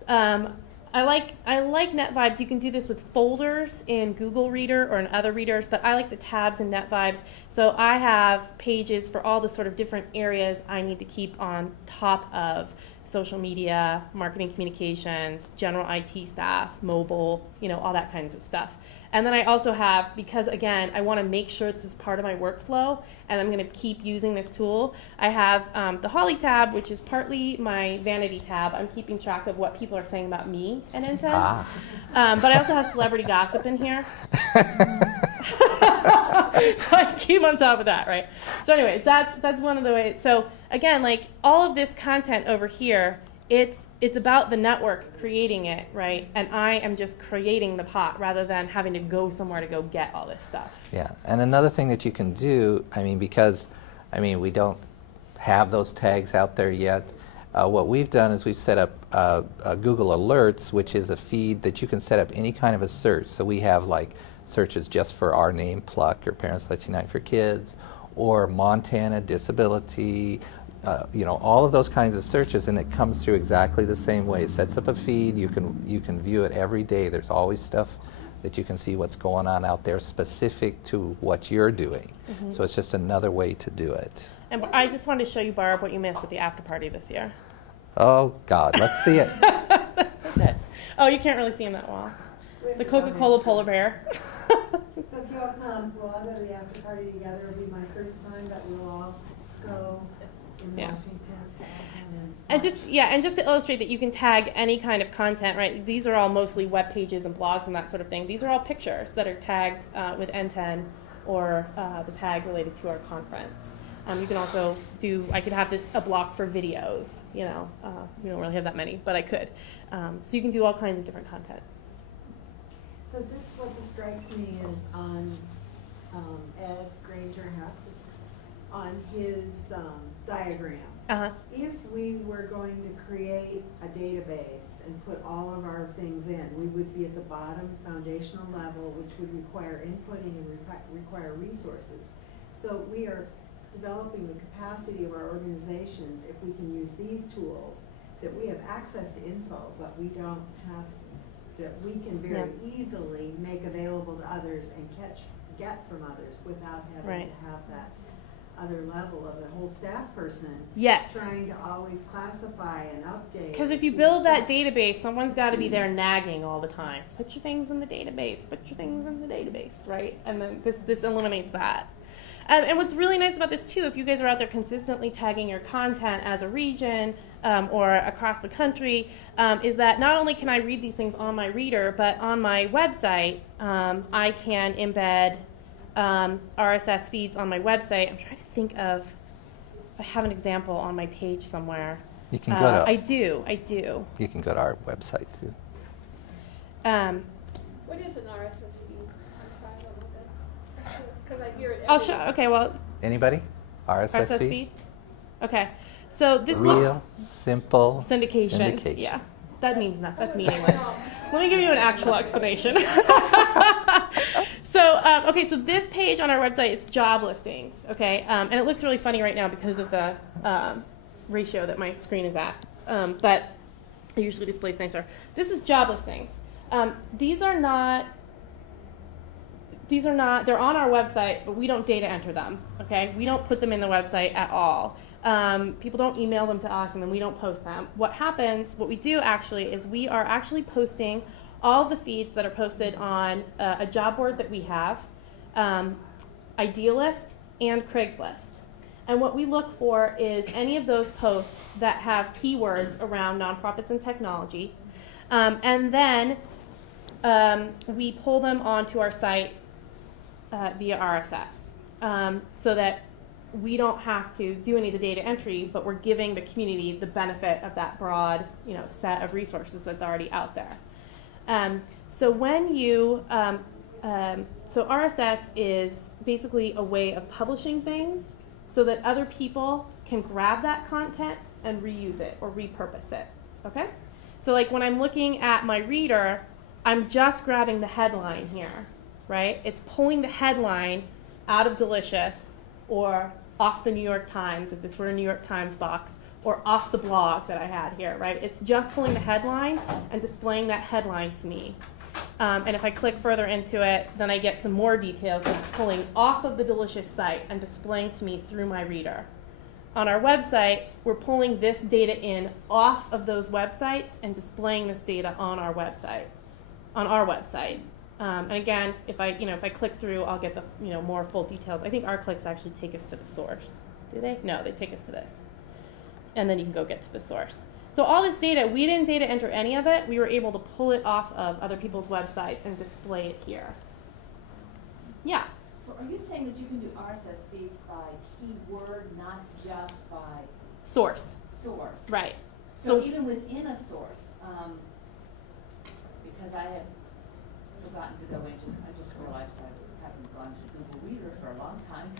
I like NetVibes. You can do this with folders in Google Reader or in other readers, but I like the tabs in NetVibes. So I have pages for all the sort of different areas I need to keep on top of: social media, marketing communications, general IT staff, mobile, all that kinds of stuff. And then I also have, because again, I want to make sure this is part of my workflow and I'm going to keep using this tool, I have the Holly tab, which is partly my vanity tab. I'm keeping track of what people are saying about me and NTED. But I also have celebrity gossip in here. So I keep on top of that, right? So anyway, that's one of the ways. So again, all of this content over here, it's about the network creating it, right? And I am just creating the pot rather than having to go somewhere to go get all this stuff. Yeah, and another thing that you can do, because we don't have those tags out there yet, what we've done is we've set up Google Alerts, which is a feed that you can set up any kind of a search. So we have searches just for our name, Pluck, or Parents Let's Unite for Kids, or Montana Disability, all of those kinds of searches, and it comes through exactly the same way. It sets up a feed. You can view it every day. There's always stuff that you can see what's going on out there specific to what you're doing. So it's just another way to do it. And I just wanted to show you, Barb, what you missed at the after party this year. Oh, God, let's see it. Oh, you can't really see him that well. The Coca-Cola polar bear. So if y'all come, we'll all go to the after party together. It'll be my first time, but we'll all go in Yeah. Washington. And just to illustrate that you can tag any kind of content, right? These are all mostly web pages and blogs and that sort of thing. These are all pictures that are tagged with N10 or the tag related to our conference. You can also I could have a block for videos, we don't really have that many, but I could. So you can do all kinds of different content. So what this strikes me is on Ed Granger, on his diagram. If we were going to create a database and put all of our things in, we would be at the bottom foundational level, which would require inputting and require resources. So we are developing the capacity of our organizations, if we can use these tools, that we have access to info, but we don't have, that we can very easily make available to others and get from others without having to have that other level of the whole staff person trying to always classify and update. Because if you build that database, someone's got to be there nagging all the time. Put your things in the database. Put your things in the database, right? And then this eliminates that. And what's really nice about this, too, if you guys are out there consistently tagging your content as a region or across the country, is that not only can I read these things on my reader, but on my website, I can embed RSS feeds on my website. I'm trying to think of if I have an example on my page somewhere. You can go to. I do. You can go to our website too. What is an RSS feed? I'm sorry, I don't know that. Because I hear it. I'll show. Okay, well. Anybody? RSS feed? Okay, so this Real looks simple syndication. Yeah, that means nothing. That's meaningless. Let me give you an actual explanation. So, so this page on our website is job listings, okay? And it looks really funny right now because of the ratio that my screen is at, but it usually displays nicer. This is job listings. These are not, they're on our website, but we don't data enter them, okay? We don't put them in the website at all. People don't email them to us and then we don't post them. What we do actually is we are actually posting all of the feeds that are posted on a job board that we have, Idealist and Craigslist. And what we look for is any of those posts that have keywords around nonprofits and technology. And then we pull them onto our site via RSS so that we don't have to do any of the data entry, but we're giving the community the benefit of that broad set of resources that's already out there. So when you, so RSS is basically a way of publishing things so that other people can grab that content and reuse it or repurpose it, okay? So like when I'm looking at my reader, I'm just grabbing the headline here, right? It's pulling the headline out of Delicious or off the New York Times, if this were a New York Times box, or off the blog that I had here, right? It's just pulling the headline and displaying that headline to me. And if I click further into it, then I get some more details. So it's pulling off of the Delicious site and displaying to me through my reader. On our website, we're pulling this data in off of those websites and displaying this data on our website. And again, if I click through, I'll get the more full details. I think our clicks actually take us to the source. Do they? No, they take us to this. And then you can go get to the source. So all this data, we didn't data enter any of it. We were able to pull it off of other people's websites and display it here. Yeah? So are you saying that you can do RSS feeds by keyword, not just by source? Source. Right. So even within a source, because I have forgotten to go into, I just realized I haven't gone to Google Reader for a long time.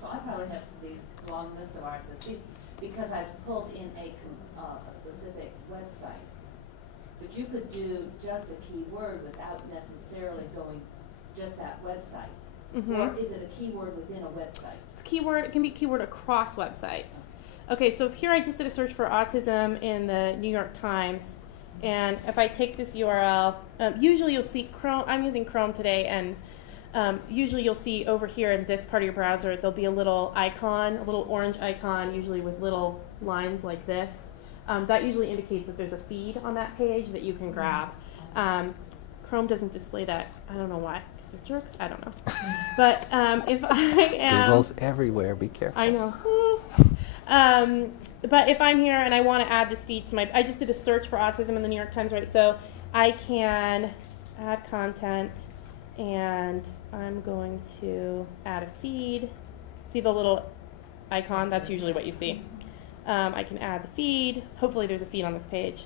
So I probably have these long lists of RSS feeds because I've pulled in a specific website. But you could do just a keyword without necessarily going just that website. Mm-hmm. Or is it a keyword within a website? It's keyword. It can be keyword across websites. Okay, so here I just did a search for autism in the New York Times, and if I take this URL, usually you'll see Chrome. I'm using Chrome today, and usually you'll see over here in this part of your browser, there'll be a little icon, a little orange icon, usually with little lines like this. That usually indicates that there's a feed on that page that you can grab. Chrome doesn't display that. I don't know why. Because they're jerks? I don't know. But if I am... Google's everywhere. Be careful. I know. But if I'm here and I want to add this feed to my... I just did a search for autism in the New York Times, right? So I can add content, and I'm going to add a feed. See the little icon? That's usually what you see. I can add the feed. Hopefully there's a feed on this page.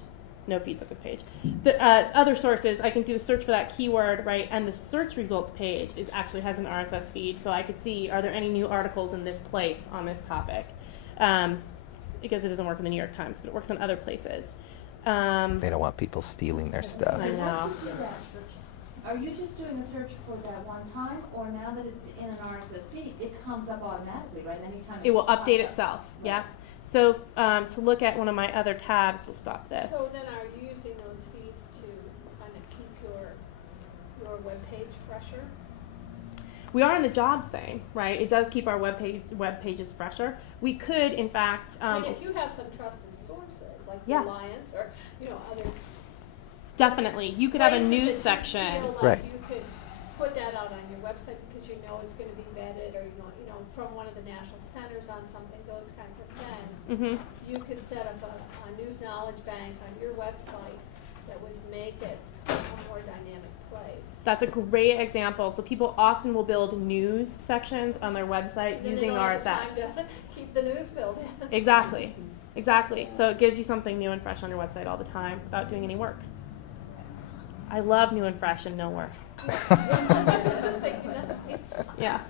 No feeds on this page. The other sources, I can do a search for that keyword, right? And the search results page actually has an RSS feed, so I could see, are there any new articles in this place on this topic? Because it doesn't work in the New York Times, but it works in other places. They don't want people stealing their stuff. I know. Are you just doing a search for that one time, or now that it's in an RSS feed, it comes up automatically, right? Anytime It will pops update up. itself, Right. yeah. So to look at one of my other tabs, we'll stop this. So then are you using those feeds to kind of keep your web page fresher? We are in the jobs thing, right? It does keep our web pages fresher. We could, in fact, I mean, if you have some trusted sources, like the Yeah. Alliance or, other definitely. You could have a places that news you section. feel like Right. you could put that out on your website because you know it's going to be vetted, or from one of the national centers on something, those kinds of things. Mm-hmm. You could set up a news knowledge bank on your website that would make it a more dynamic place. That's a great example. So people often will build news sections on their website And then using they don't have the RSS. time to keep the news filled in. Exactly. Exactly. So it gives you something new and fresh on your website all the time without doing any work. I love new and fresh and no work. I was just thinking that's Yeah.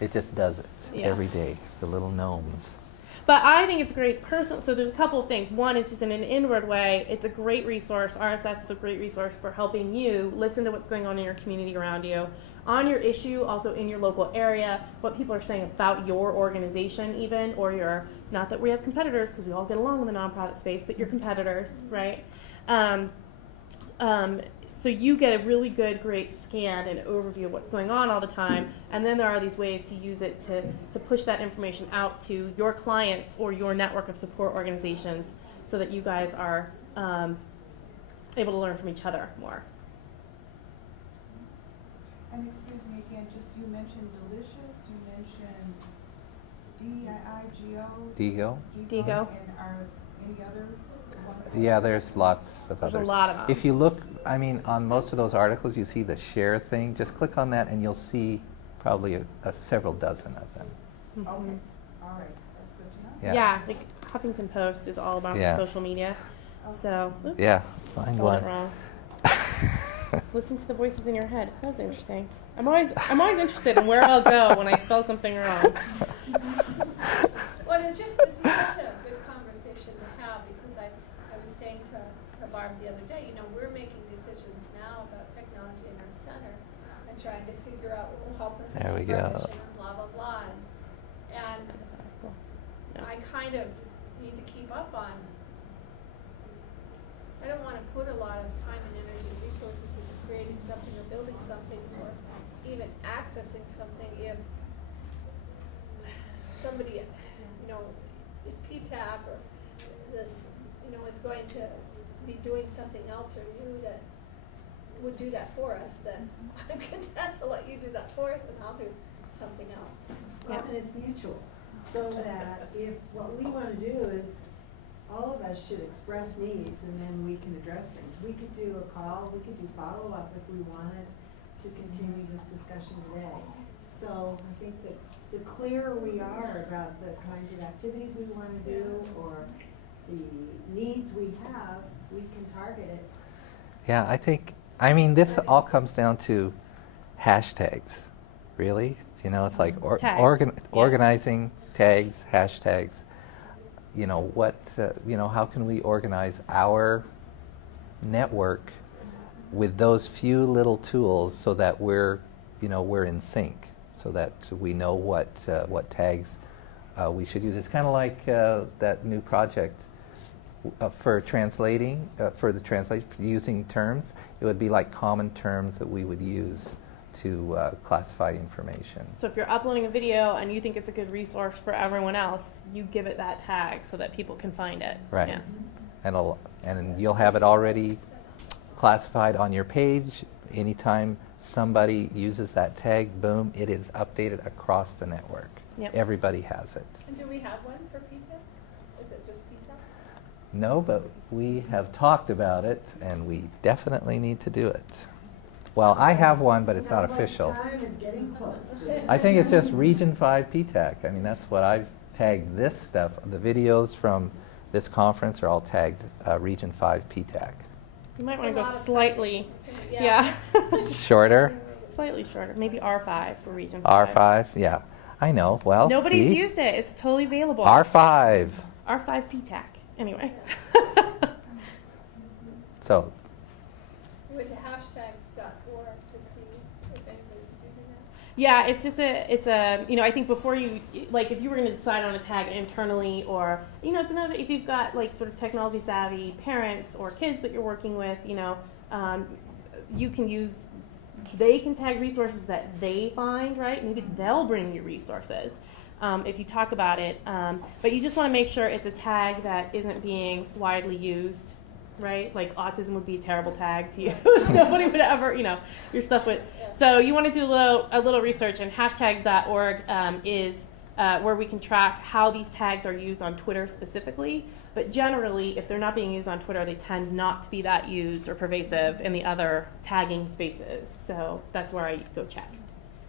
It just does it Yeah. every day. The little gnomes. But I think it's great personal. So there's a couple of things. One is just in an inward way, it's a great resource. RSS is a great resource for helping you listen to what's going on in your community around you, on your issue, also in your local area, what people are saying about your organization even, or your, not that we have competitors because we all get along in the nonprofit space, but your competitors, right? So you get a really good, great scan and overview of what's going on all the time, and then there are these ways to use it to push that information out to your clients or your network of support organizations so that you guys are able to learn from each other more. And excuse me again, just you mentioned Delicious, you mentioned DIIGO. Digo? Digo. And are any other ones? Yeah, there's lots of There's others. a lot of them. If you look, I mean, on most of those articles, you see the share thing. Just click on that, and you'll see probably several dozen of them. Mhm. Okay, all right, that's good to know. Yeah. Yeah, like Huffington Post is all about Yeah. social media. So, oops, Yeah, find spelled it one. wrong. Listen to the voices in your head. That was interesting. I'm always interested in where I'll go when I spell something wrong. Well, it's such a good conversation to have, because I was saying to Barb the other day, we're making decisions now about technology in our center and trying to figure out what will help us There we achieve our go. mission and blah, blah, blah. And Yeah. I kind of need to keep up on, I don't want to put a lot of time and energy and resources into creating something or building something or even accessing something if somebody, at PTAB or this, is going to be doing something else or new that would do that for us, then I'm content to let you do that for us and I'll do something else. Yeah. And it's mutual, so that if what we want to do is, all of us should express needs and then we can address things. We could do a call, we could do follow-up if we wanted to continue this discussion today. So I think that the clearer we are about the kinds of activities we want to do or the needs we have, we can target it. Yeah, this all comes down to hashtags, really. It's like Tags. organizing tags, hashtags. How can we organize our network with those few little tools so that we're in sync, so that we know what tags we should use. It's kind of like that new project for translating, for using terms. It would be like common terms that we would use to classify information. So if you're uploading a video and you think it's a good resource for everyone else, you give it that tag so that people can find it. Right. Yeah. And you'll have it already classified on your page. Anytime somebody uses that tag, boom, it is updated across the network. Yep. Everybody has it. And do we have one for PTAC? Is it just PTAC? No, but we have talked about it, and we definitely need to do it. Well, I have one, but it's not Sounds like official. time is getting close. I think it's just Region 5 PTAC. I mean, that's what I've tagged this stuff. The videos from this conference are all tagged Region 5 PTAC. You might It's want a to go lot of slightly, Yeah. Shorter? slightly shorter, maybe R5 for Region 5. R5? Yeah. I know. Well, Nobody's see? used it. It's totally available. R5. R5 PTAC. Anyway. So, We went to hashtags.org to see if anybody's using that. Yeah, it's a, you know, I think before you, like if you were going to decide on a tag internally, or, you know, it's another, if you've got like sort of technology savvy parents or kids that you're working with, you know, you can use, they can tag resources that they find, right? Maybe they'll bring you resources if you talk about it. But you just want to make sure it's a tag that isn't being widely used, right? Like autism would be a terrible tag to use. Nobody would ever, you know, your stuff would. So you want to do a little research, and hashtags.org is where we can track how these tags are used on Twitter specifically. But generally, if they're not being used on Twitter, they tend not to be that used or pervasive in the other tagging spaces. So that's where I go check.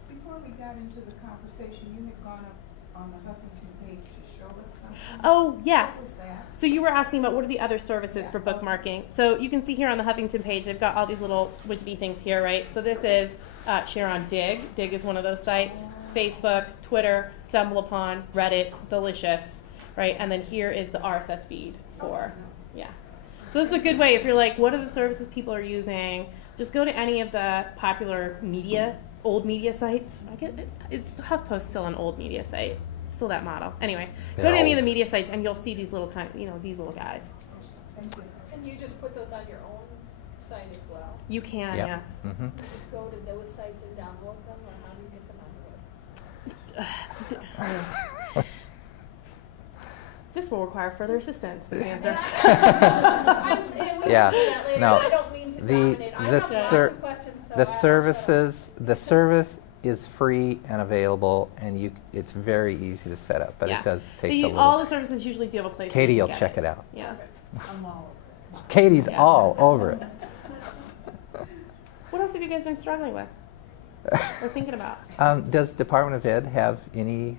Before we got into the conversation, you had gone up on the Huffington page to show us something. Oh, yes. What was that? So you were asking about what are the other services Yeah. for bookmarking. So you can see here on the Huffington page, they've got all these little widgety things here, right? So this is share on Dig. Dig is one of those sites. Facebook, Twitter, StumbleUpon, Reddit, Delicious, right? And then here is the RSS feed for, yeah. So this is a good way if you're like, what are the services people are using? Just go to any of the popular media, old media sites. It's HuffPost still an old media site. It's still that model. Anyway, go to any of the media sites and you'll see these little these little guys. Thank you. And you just put those on your own site as well? You can, Yep. yes. Mm-hmm. You just go to those sites and download them, or how do you get them on your web? This will require further assistance, this answer. I'm saying we Yeah, can do that later, no. but I don't mean to dominate. I have lots of questions, so the I'll shut up. services, the service is free and available, and it's very easy to set up, but Yeah. it does take a little. All the services usually do have a place where Katie you will can get check it out. Yeah. I'm all over it. Katie's Yeah. all over it. What else have you guys been struggling with or thinking about? Does Department of Ed have any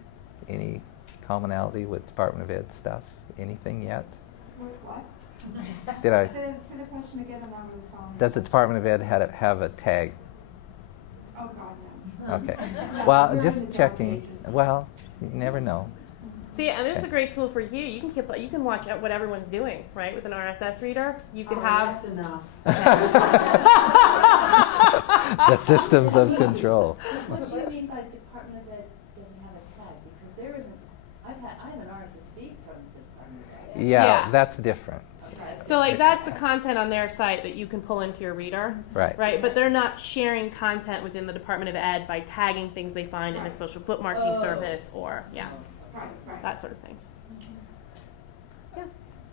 commonality with Department of Ed stuff? Anything yet? What? Did I? Say the question again. I'm not really following. Does the Department of Ed have a tag? Oh, God, no. Okay. No, Well, we're in just the dark checking. ages. Well, you never know. See, and this is a Okay. great tool for you. You can watch out what everyone's doing, right? With an RSS reader, you can Oh, have. that's enough. The systems of control. What do you mean by Department of Ed doesn't have a tag? Because there isn't, I have an RSS feed from the Department of Ed. Yeah, Yeah. that's different. So like that's the content on their site that you can pull into your reader. Right. Right, but they're not sharing content within the Department of Ed by tagging things they find in a social bookmarking service or Right. that sort of thing.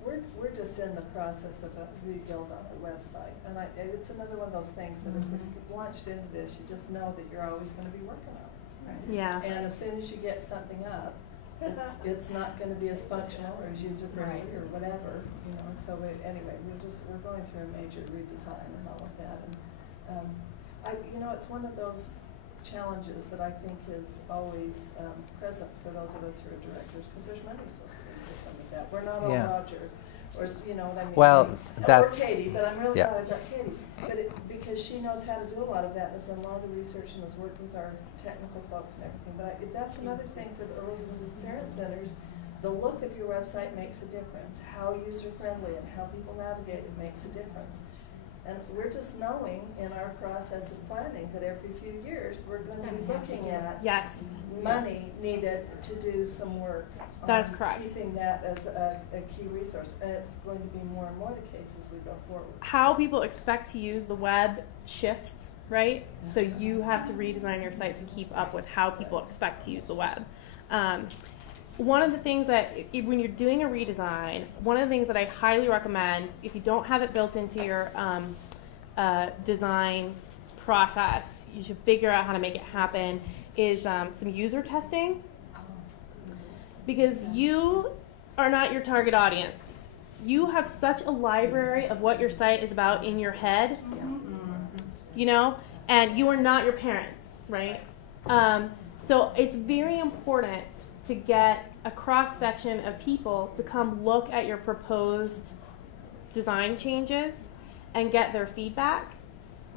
We're just in the process of a rebuild on our website, and it's another one of those things that as we launched into this, you just know that you're always going to be working on it. Yeah. And as soon as you get something up, it's not going to be as functional or as user friendly or whatever, you know. So anyway, we're going through a major redesign and all of that, and it's one of those challenges that I think is always present for those of us who are directors, because there's money associated with some of that. We're not all Yeah. Roger, or you know what I mean. Well, or that's- Katie, but I'm really yeah. glad about Katie. But it's because she knows how to do a lot of that, and has done a lot of the research, and has worked with our technical folks and everything. But that's another thing for the Early Business Parent Centers. The look of your website makes a difference. How user friendly and how people navigate it makes a difference. And we're just knowing in our process of planning that every few years we're going to be looking at Yes. money needed to do some work That is on correct. keeping that as a key resource. And it's going to be more and more the case as we go forward. How people expect to use the web shifts, right? So you have to redesign your site to keep up with how people expect to use the web. One of the things that, when you're doing a redesign, one of the things that I highly recommend, if you don't have it built into your design process, you should figure out how to make it happen, is some user testing. Because you are not your target audience. You have such a library of what your site is about in your head, you know, and you are not your parents, right? So it's very important to get a cross-section of people to come look at your proposed design changes and get their feedback.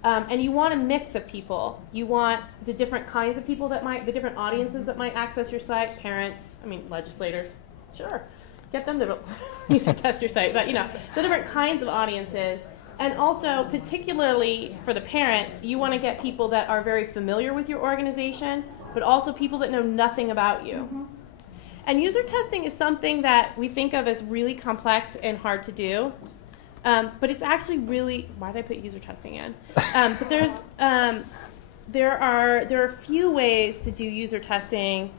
And you want a mix of people. You want the different kinds of people that might, the different audiences that might access your site, parents, I mean, legislators, sure. Get them to user test your site, but you know, the different kinds of audiences. And also, particularly for the parents, you want to get people that are very familiar with your organization, but also people that know nothing about you. Mm-hmm. And user testing is something that we think of as really complex and hard to do. But it's actually really, why did I put user testing in? But there are a few ways to do user testing.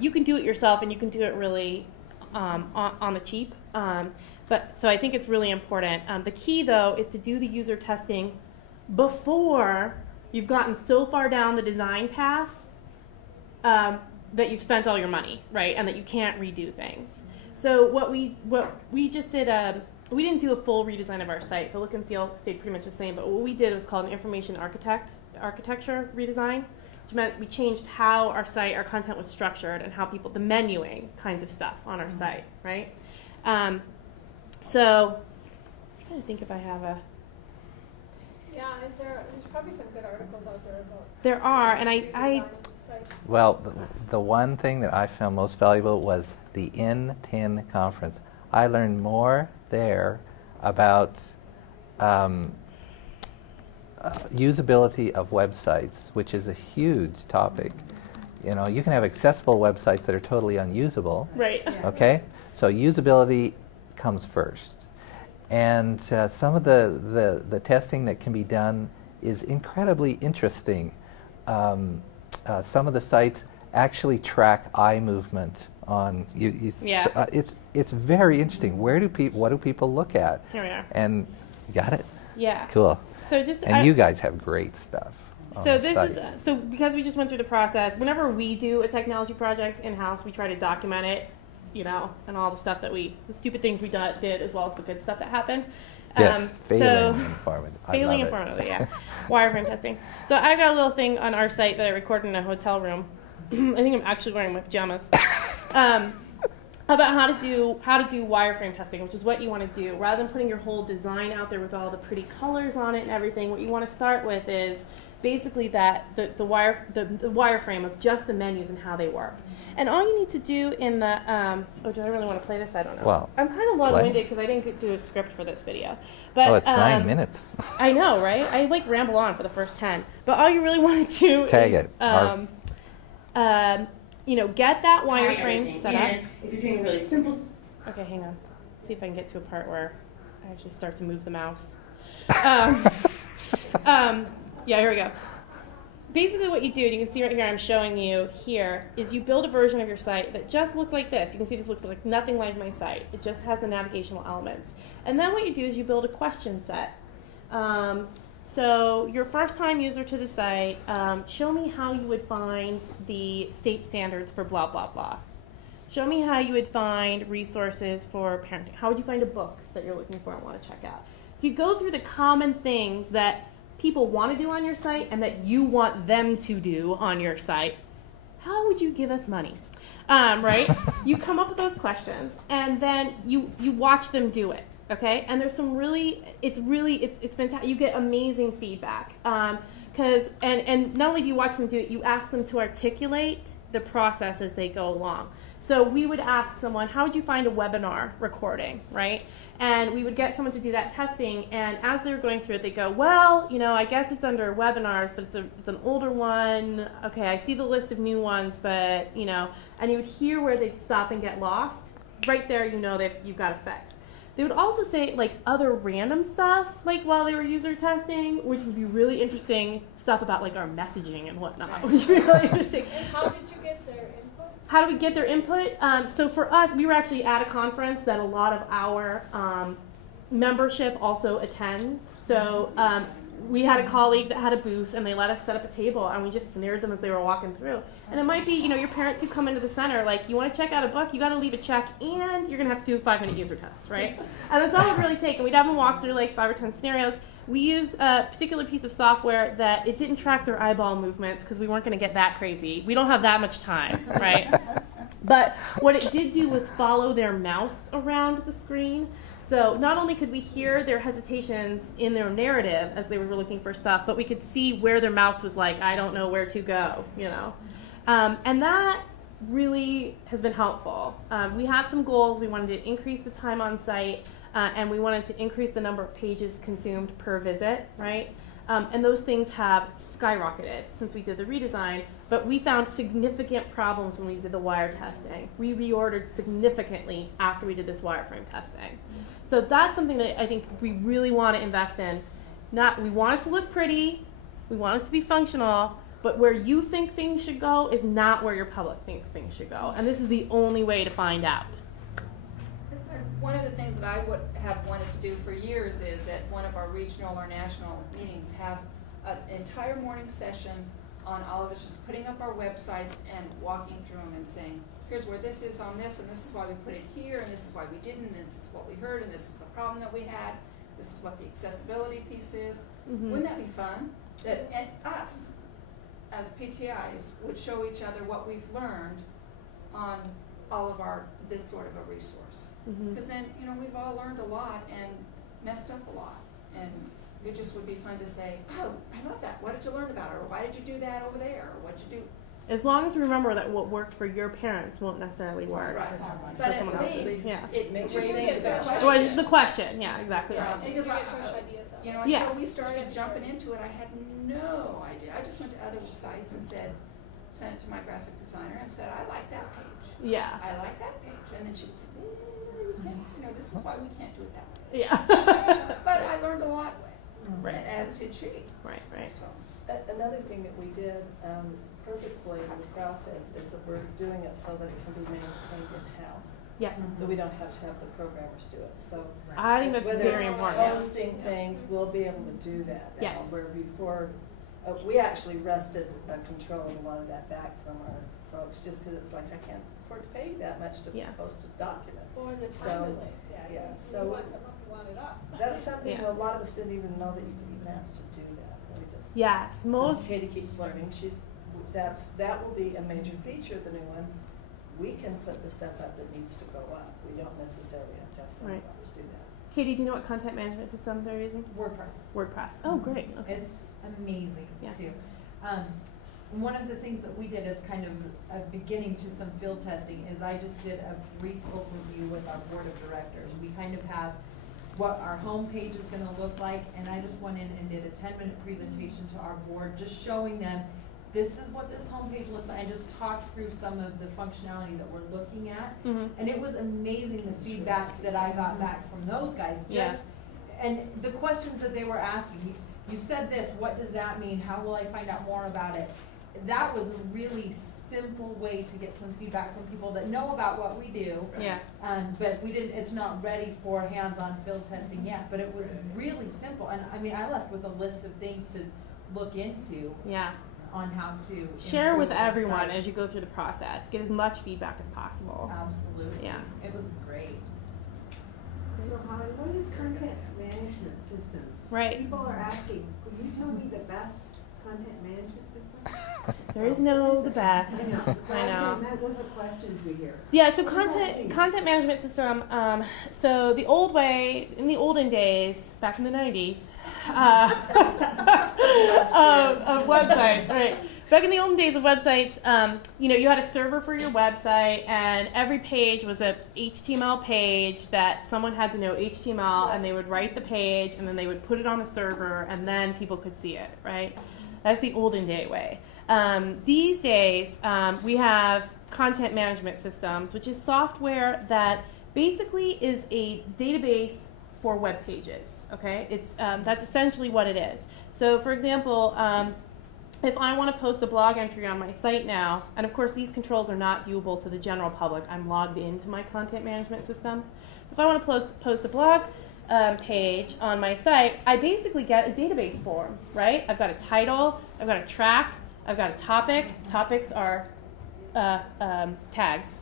You can do it yourself, and you can do it really on the cheap. So I think it's really important. The key, though, is to do the user testing before you've gotten so far down the design path that you've spent all your money, right, and that you can't redo things. So what we just did, we didn't do a full redesign of our site. The look and feel stayed pretty much the same, but what we did was called an information architecture redesign, which meant we changed how our site, our content was structured, and how people, the menuing kinds of stuff on our site, right? So I'm trying to think if I have a... Yeah, there's probably some good articles out there about... There are, and Well, the one thing that I found most valuable was the N10 conference. I learned more there about usability of websites, which is a huge topic. You know, you can have accessible websites that are totally unusable. Right. Okay? So usability comes first. And some of the testing that can be done is incredibly interesting. Some of the sites actually track eye movement on it's very interesting. What do people look at? Here we are. And got it? Yeah. Cool. So just and you guys have great stuff. So this is so because we just went through the process. Whenever we do a technology project in house, we try to document it, you know, and all the stuff that the stupid things we did, as well as the good stuff that happened. Yes, failing informative. Failing informative, yeah. Wireframe testing. So I got a little thing on our site that I recorded in a hotel room. I think I'm actually wearing my pajamas. About how to do wireframe testing, which is what you want to do. Rather than putting your whole design out there with all the pretty colors on it and everything, what you want to start with is basically the wireframe of just the menus and how they work. And all you need to do in the do I really want to play this? I don't know. Well, I'm kind of long-winded because I didn't do a script for this video. But it's 9 minutes. I know, right? I ramble on for the first 10. But all you really want to do is you know, get that wireframe set up. If you're doing really simple. Okay, hang on. See if I can get to a part where I actually start to move the mouse. Yeah, here we go. Basically what you do, and you can see right here, I'm showing you here, is you build a version of your site that just looks like this. You can see this looks like nothing like my site. It just has the navigational elements. And then what you do is you build a question set. So your first time user to the site, show me how you would find the state standards for blah, blah, blah. Show me how you would find resources for parenting. How would you find a book that you're looking for and want to check out? So you go through the common things that people want to do on your site and that you want them to do on your site. How would you give us money? Right? You come up with those questions and then you watch them do it. Okay, and there's some it's fantastic. You get amazing feedback. And not only do you watch them do it, you ask them to articulate the process as they go along. So we would ask someone, how would you find a webinar recording, right? And we would get someone to do that testing, and as they were going through it, they go, well, you know, I guess it's under webinars, but it's an older one. Okay, I see the list of new ones, but, you know, and you would hear where they'd stop and get lost. Right there, you know that you've got a fix. They would also say, like, other random stuff, like, while they were user testing, which would be really interesting stuff about, like, our messaging and whatnot, which would be really interesting. And how did you get their input? How do we get their input? So for us, we were actually at a conference that a lot of our membership also attends. So we had a colleague that had a booth, and they let us set up a table, and we just snared them as they were walking through. And it might be, you know, your parents who come into the center, like, you want to check out a book, you got to leave a check, and you're going to have to do a 5-minute user test, right? And that's all it would really take. And we'd have them walk through like 5 or 10 scenarios. We used a particular piece of software that it didn't track their eyeball movements because we weren't going to get that crazy. We don't have that much time, right? But what it did do was follow their mouse around the screen. So not only could we hear their hesitations in their narrative as they were looking for stuff, but we could see where their mouse was like, I don't know where to go, you know. And that really has been helpful. We had some goals. We wanted to increase the time on site, and we wanted to increase the number of pages consumed per visit, right? And those things have skyrocketed since we did the redesign, but we found significant problems when we did the wire testing. We reordered significantly after we did this wireframe testing. So that's something that I think we really want to invest in. We want it to look pretty, we want it to be functional, but where you think things should go is not where your public thinks things should go. And this is the only way to find out. One of the things that I would have wanted to do for years is at one of our regional or national meetings have an entire morning session on all of us just putting up our websites and walking through them and saying, here's where this is on this, and this is why we put it here, and this is why we didn't, and this is what we heard, and this is the problem that we had, this is what the accessibility piece is. Mm-hmm. Wouldn't that be fun? That and us, as PTIs, would show each other what we've learned on all of this sort of a resource. Because then, you know, we've all learned a lot and messed up a lot. And it just would be fun to say, oh, I love that. What did you learn about it? Or why did you do that over there? Or what'd you do? As long as we remember that what worked for your parents won't necessarily work Right. for someone else's. Yeah. It makes you Raises think the that question. Well, it's the question. Yeah, exactly. Yeah. Right. Because You I, get fresh ideas out. you know, until Yeah. we started jumping into it, I had no idea. I just went to other sites and sent it to my graphic designer and said, I like that page. Yeah. I like that page. And then she would say, you can't, you know, this is why we can't do it that way. Yeah. But I learned a lot, Right. as did she. Right. Right. So, Another thing that we did purposefully in the process is that we're doing it so that it can be maintained in-house, Yeah. that we don't have to have the programmers do it. So I think that's whether very it's important. Yeah. hosting things, we'll be able to do that now. Yes. Where before, we actually wrested controlling a lot of that back from our folks, just because it's like, I can't afford to pay you that much to Yeah. post a document. Or the So, time delays, yeah, You so- want someone who want it up. That's something Yeah. that a lot of us didn't even know that you could even ask to do that. We just, Yes. because Most. Katie keeps learning, that will be a major feature of the new one. We can put the stuff up that needs to go up. We don't necessarily have to have someone Right. else do that. Katie, do you know what content management system they're using? WordPress. WordPress. Oh, great. Okay. It's amazing Yeah. too. One of the things that we did as kind of a beginning to some field testing is I just did a brief overview with our board of directors. We kind of have what our homepage is going to look like, and I just went in and did a 10-minute presentation to our board, just showing them this is what this homepage looks like, and just talked through some of the functionality that we're looking at. Mm-hmm. And it was amazing the feedback that I got back from those guys. Yeah. And the questions that they were asking. You said this, what does that mean? How will I find out more about it? That was a really simple way to get some feedback from people that know about what we do. Yeah. But it's not ready for hands-on field testing yet, but it was really simple. And I mean, I left with a list of things to look into Yeah. on how to Share improve with the everyone site. as you go through the process. Get as much feedback as possible. Absolutely. Yeah. It was great. So Holly, what is content management systems? Right. People are asking, could you tell me the best content management system? There is no the best. I I know. Those are questions we hear. Yeah, so What does that mean? content management system. So the old way, in the olden days, back in the 90s, of websites, right? Back in the olden days of websites, you had a server for your website, and every page was a HTML page that someone had to know HTML, and they would write the page, and then they would put it on the server, and then people could see it, right? That's the olden day way. These days, we have content management systems, which is software that basically is a database for web pages. Okay, that's essentially what it is. So, for example, if I want to post a blog entry on my site now, and of course these controls are not viewable to the general public, I'm logged into my content management system. If I want to post a blog page on my site, I basically get a database form, right? I've got a title, I've got a track, I've got a topic. Topics are tags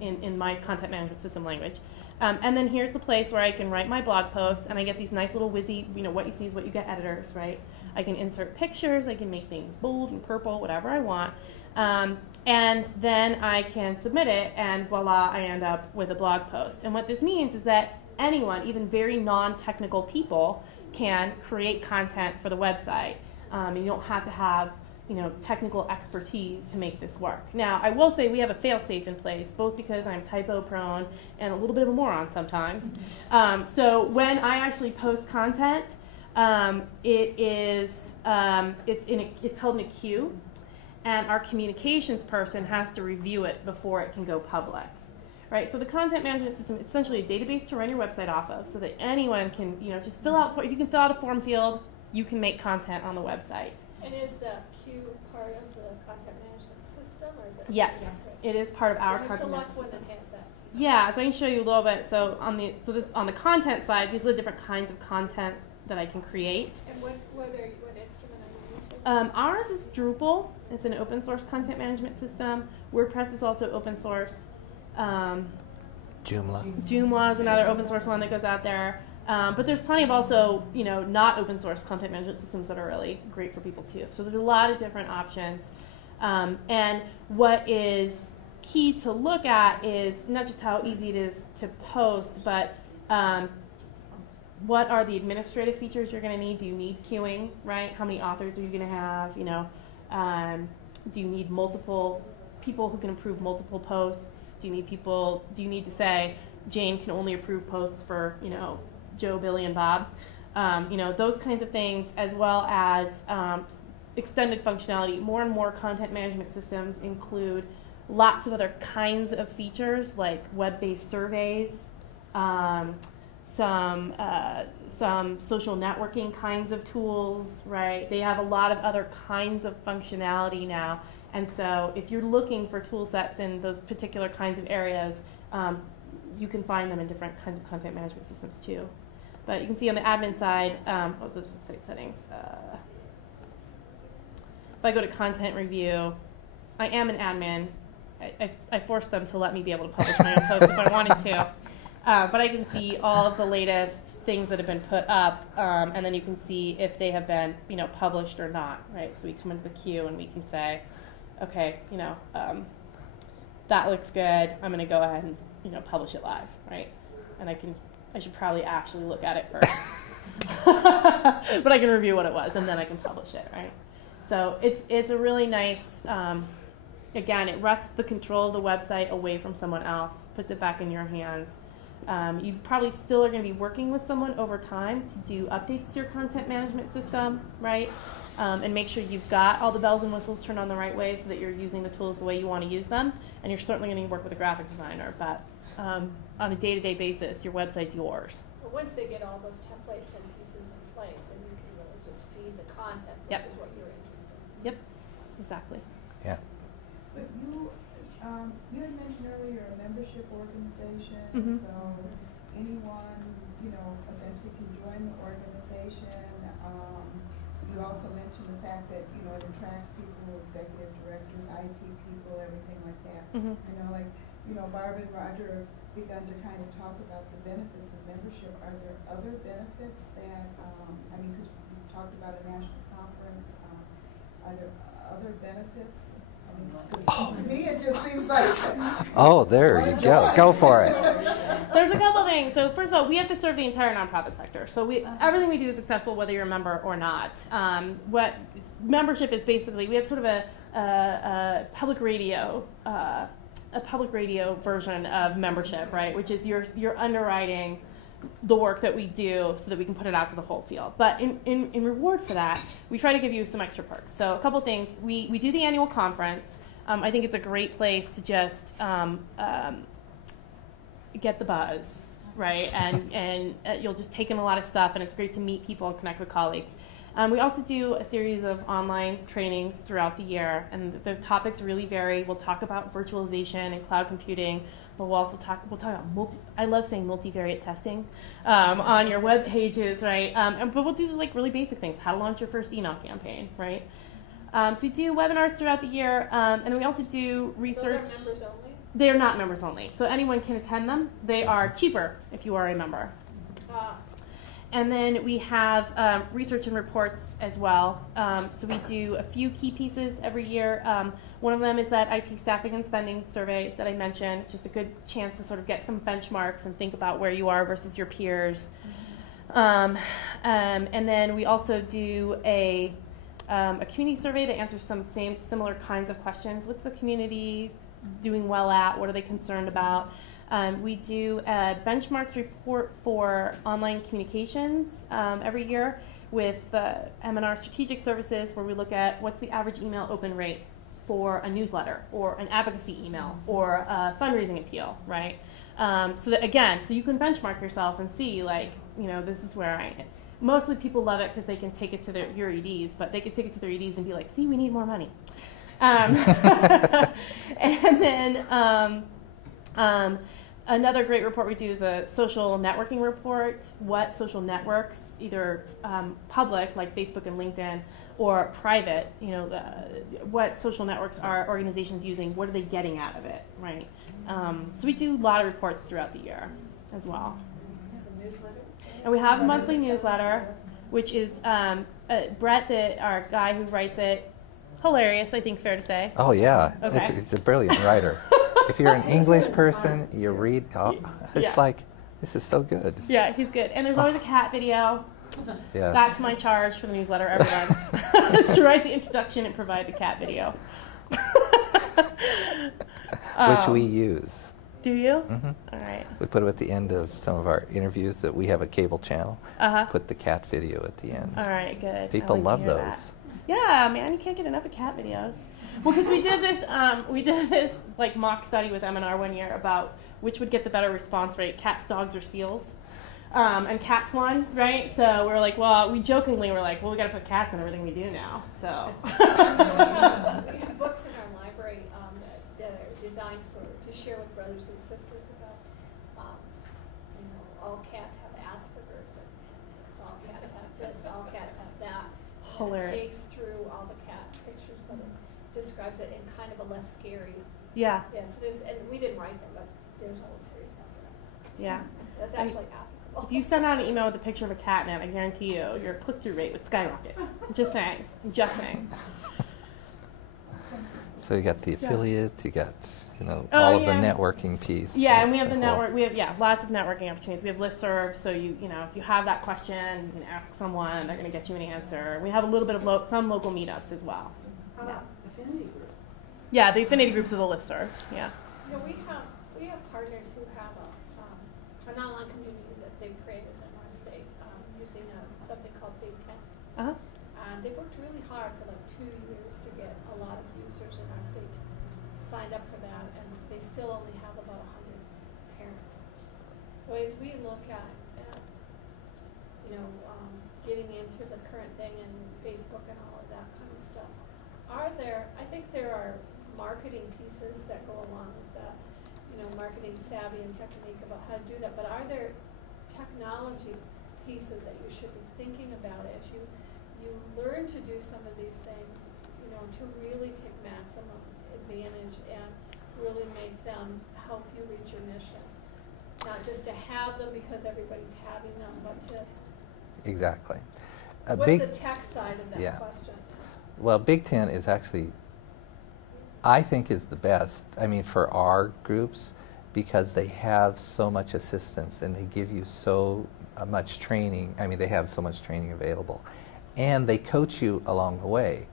in my content management system language. And then here's the place where I can write my blog post, and I get these nice little whizzy, what you see is what you get editors, right? I can insert pictures, I can make things bold and purple, whatever I want. And then I can submit it, and voila, I end up with a blog post. And what this means is that anyone, even very non-technical people, can create content for the website. You don't have to have technical expertise to make this work. Now, I will say we have a fail-safe in place, both because I'm typo-prone and a little bit of a moron sometimes. So when I actually post content, it's held in a queue, and our communications person has to review it before it can go public. Right, so the content management system is essentially a database to run your website off of, so that anyone can, just fill out. If you can fill out a form field, you can make content on the website. And is the queue part of the content management system, or is it? Yes, it is part of our So you content select management one system. that has that. Yeah, so I can show you a little bit. So on the content side, these are the different kinds of content that I can create. And what instrument are you using? Ours is Drupal. It's an open source content management system. WordPress is also open source. Joomla is another open source one that goes out there. But there's plenty of also, not open source content management systems that are really great for people too. So there's a lot of different options. And what is key to look at is not just how easy it is to post, but what are the administrative features you're going to need? Do you need queuing, right? How many authors are you going to have? Do you need multiple people who can approve multiple posts? Do you need to say Jane can only approve posts for, Joe, Billy, and Bob? Those kinds of things, as well as extended functionality. More and more content management systems include lots of other kinds of features, like web-based surveys, some social networking kinds of tools, right? They have a lot of other kinds of functionality now. And so if you're looking for tool sets in those particular kinds of areas, you can find them in different kinds of content management systems too. But you can see on the admin side, those are the site settings. If I go to content review, I am an admin. I forced them to let me be able to publish my own posts if I wanted to. But I can see all of the latest things that have been put up, and then you can see if they have been, published or not, right? So we come into the queue and we can say, okay, that looks good. I'm going to go ahead and, publish it live, right? And I should probably actually look at it first, but I can review what it was and then I can publish it, right? So it's a really nice. Again, it wrests the control of the website away from someone else, puts it back in your hands. You probably still are going to be working with someone over time to do updates to your content management system, right? And make sure you've got all the bells and whistles turned on the right way so that you're using the tools the way you want to use them. And you're certainly going to work with a graphic designer, but on a day-to-day basis, your website's yours. Well, once they get all those templates and pieces in place, and you can really just feed the content, which is what you're interested in. Yep, exactly. Yeah. So you had mentioned earlier a membership organization, so anyone, essentially can join the organization. You also mentioned the fact that, it attracts people, executive directors, IT people, everything like that. Barb and Roger have begun to kind of talk about the benefits of membership. Are there other benefits that, because we've talked about a national conference, are there other benefits? I mean, 'cause to me, it just seems like. Oh, there you go. Go for it. There's a couple things. So first of all, we have to serve the entire nonprofit sector. So everything we do is accessible whether you're a member or not. What membership is basically, we have sort of a public radio version of membership, right? Which is you're underwriting the work that we do so that we can put it out to the whole field. But in reward for that, we try to give you some extra perks. So a couple things. We do the annual conference. I think it's a great place to just get the buzz, right? And you'll just take in a lot of stuff, and it's great to meet people and connect with colleagues. We also do a series of online trainings throughout the year, and the topics really vary. We'll talk about virtualization and cloud computing, but we'll talk about I love saying multivariate testing on your web pages, right? But we'll do like really basic things, how to launch your first email campaign, right? So we do webinars throughout the year, and we also do research. Those are members only? They're not members only, so anyone can attend them. They are cheaper if you are a member. And then we have research and reports as well. So we do a few key pieces every year. One of them is that IT staffing and spending survey that I mentioned. It's just a good chance to sort of get some benchmarks and think about where you are versus your peers. And then we also do a community survey that answers some similar kinds of questions. What's the community doing well at? What are they concerned about? We do a benchmarks report for online communications every year with M&R Strategic Services, where we look at what's the average email open rate for a newsletter or an advocacy email or a fundraising appeal, right? So that, again, so you can benchmark yourself and see, like, you know, this is where I am. Mostly people love it because they can take it to your EDs, but they could take it to their EDs and be like, see, we need more money. And then another great report we do is a social networking report. What social networks, either public like Facebook and LinkedIn, or private, you know, what social networks are organizations using? What are they getting out of it, right? So we do a lot of reports throughout the year as well. And we have a monthly newsletter, which is Brett, our guy who writes it, hilarious, I think, fair to say. Oh, yeah. Okay. It's a brilliant writer. If you're an English person, you read, it's like, this is so good. Yeah, he's good. And there's always a cat video. Yes. That's my charge for the newsletter every month. Is to write the introduction and provide the cat video. Which we use. Do you? Mm-hmm. All right. We put it at the end of some of our interviews that we have a cable channel. Put the cat video at the end. All right, good. People love those. That. Yeah, man, you can't get enough of cat videos. Well, because we did this like mock study with M&R one year about which would get the better response rate, cats, dogs, or seals. And cats won, right? So we were like, well, we jokingly were like, well, we got to put cats in everything we do now. So We have books in our library that are designed to share with brothers and sisters about, you know, all cats have Asperger's, and it's all cats have this, all cats have that. Hilarious. And it takes through all the cat pictures, but it describes it in kind of a less scary. yeah, Yes, and we didn't write them, but there's a whole series out there. yeah. That's actually applicable. If you send out an email with a picture of a cat, man, I guarantee you, your click-through rate would skyrocket. Just saying. Just saying. So you got the affiliates, you got, you know, Oh, all of the yeah. networking piece. Yeah, and we have the That's cool. network. We have lots of networking opportunities. We have listservs, so you know if you have that question, you can ask someone. They're going to get you an answer. We have a little bit of some local meetups as well. Yeah. Affinity groups. Yeah, the affinity groups are the listservs. Yeah. You know, we have partners who have an online community that they've created in our state using something called Big Tent. Uh-huh. And they've worked really hard for like 2 years to get a lot of users in our state signed up for that, and they still only have about 100 parents. So as we look at you know, getting into the current thing and Facebook and all of that kind of stuff, I think there are marketing pieces that go along with that, you know, marketing savvy and technique about how to do that, but are there technology pieces that you should be thinking about as you learn to do some of these things, you know, to really take maximum advantage and really make them help you reach your mission? Not just to have them because everybody's having them, but to... Exactly. What's the tech side of that question? Well, Big Ten is actually, I think, is the best. I mean, for our groups, because they have so much assistance and they give you so much training. I mean, they have so much training available, and they coach you along the way.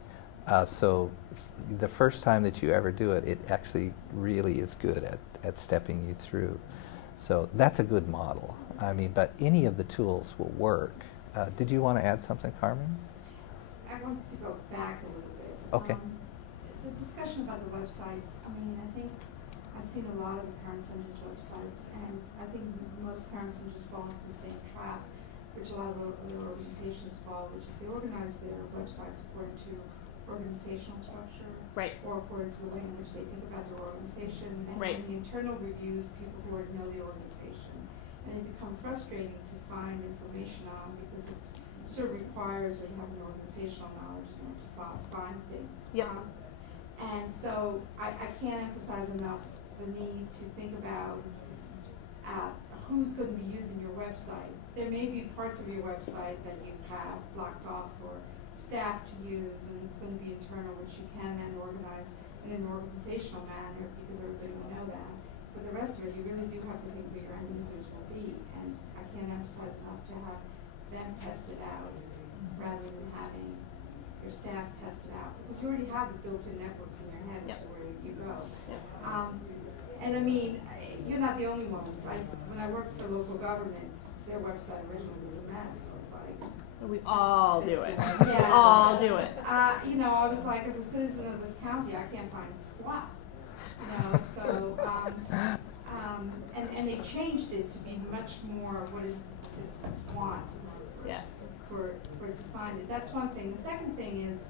So the first time that you ever do it, it actually really is good at stepping you through. So that's a good model. I mean, but any of the tools will work. Did you want to add something, Carmen? I wanted to go back a little bit. Okay. The discussion about the websites, I mean, I think I've seen a lot of the Parent Centers websites, and I think most Parent Centers fall into the same trap, which a lot of other organizations fall, which is they organize their websites according to organizational structure. Right. Or according to the way in which they think about their organization. And Right. in the internal reviews, people who already know the organization. And it becomes frustrating to find information on because it sort of requires that you have an organizational knowledge in order to find things. Yep. And so I can't emphasize enough the need to think about who's going to be using your website. There may be parts of your website that you have blocked off for staff to use, and it's going to be internal, which you can then organize in an organizational manner because everybody will know that. But the rest of it, you really do have to think where your end users will be, and I can't emphasize enough to have them tested out rather than having your staff test it out, because you already have the built-in networks in your head as to where you go. And I mean, you're not the only ones. When I worked for local government, their website originally was a mess. I was like, We all do it. Yes. All do it. you know, I was like, as a citizen of this county, I can't find squat. You know, so, and they changed it to be much more what is it the citizens want for it to find it. That's one thing. The second thing is,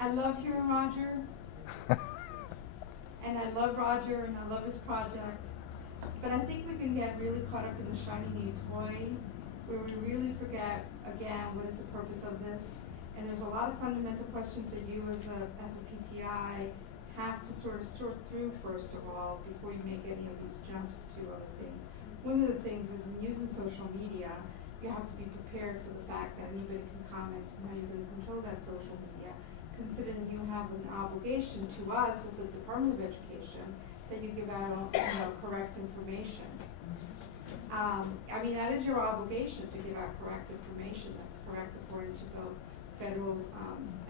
I love hearing Roger, and I love Roger, and I love his project, but I think we can get really caught up in the shiny new toy, where we really forget, again, what is the purpose of this? And there's a lot of fundamental questions that you as a PTI have to sort of sort through first of all before you make any of these jumps to other things. One of the things is in using social media, you have to be prepared for the fact that anybody can comment and how you're going to control that social media, considering you have an obligation to us as the Department of Education that you give out correct information. I mean, that is your obligation to give out correct information that's correct according to both federal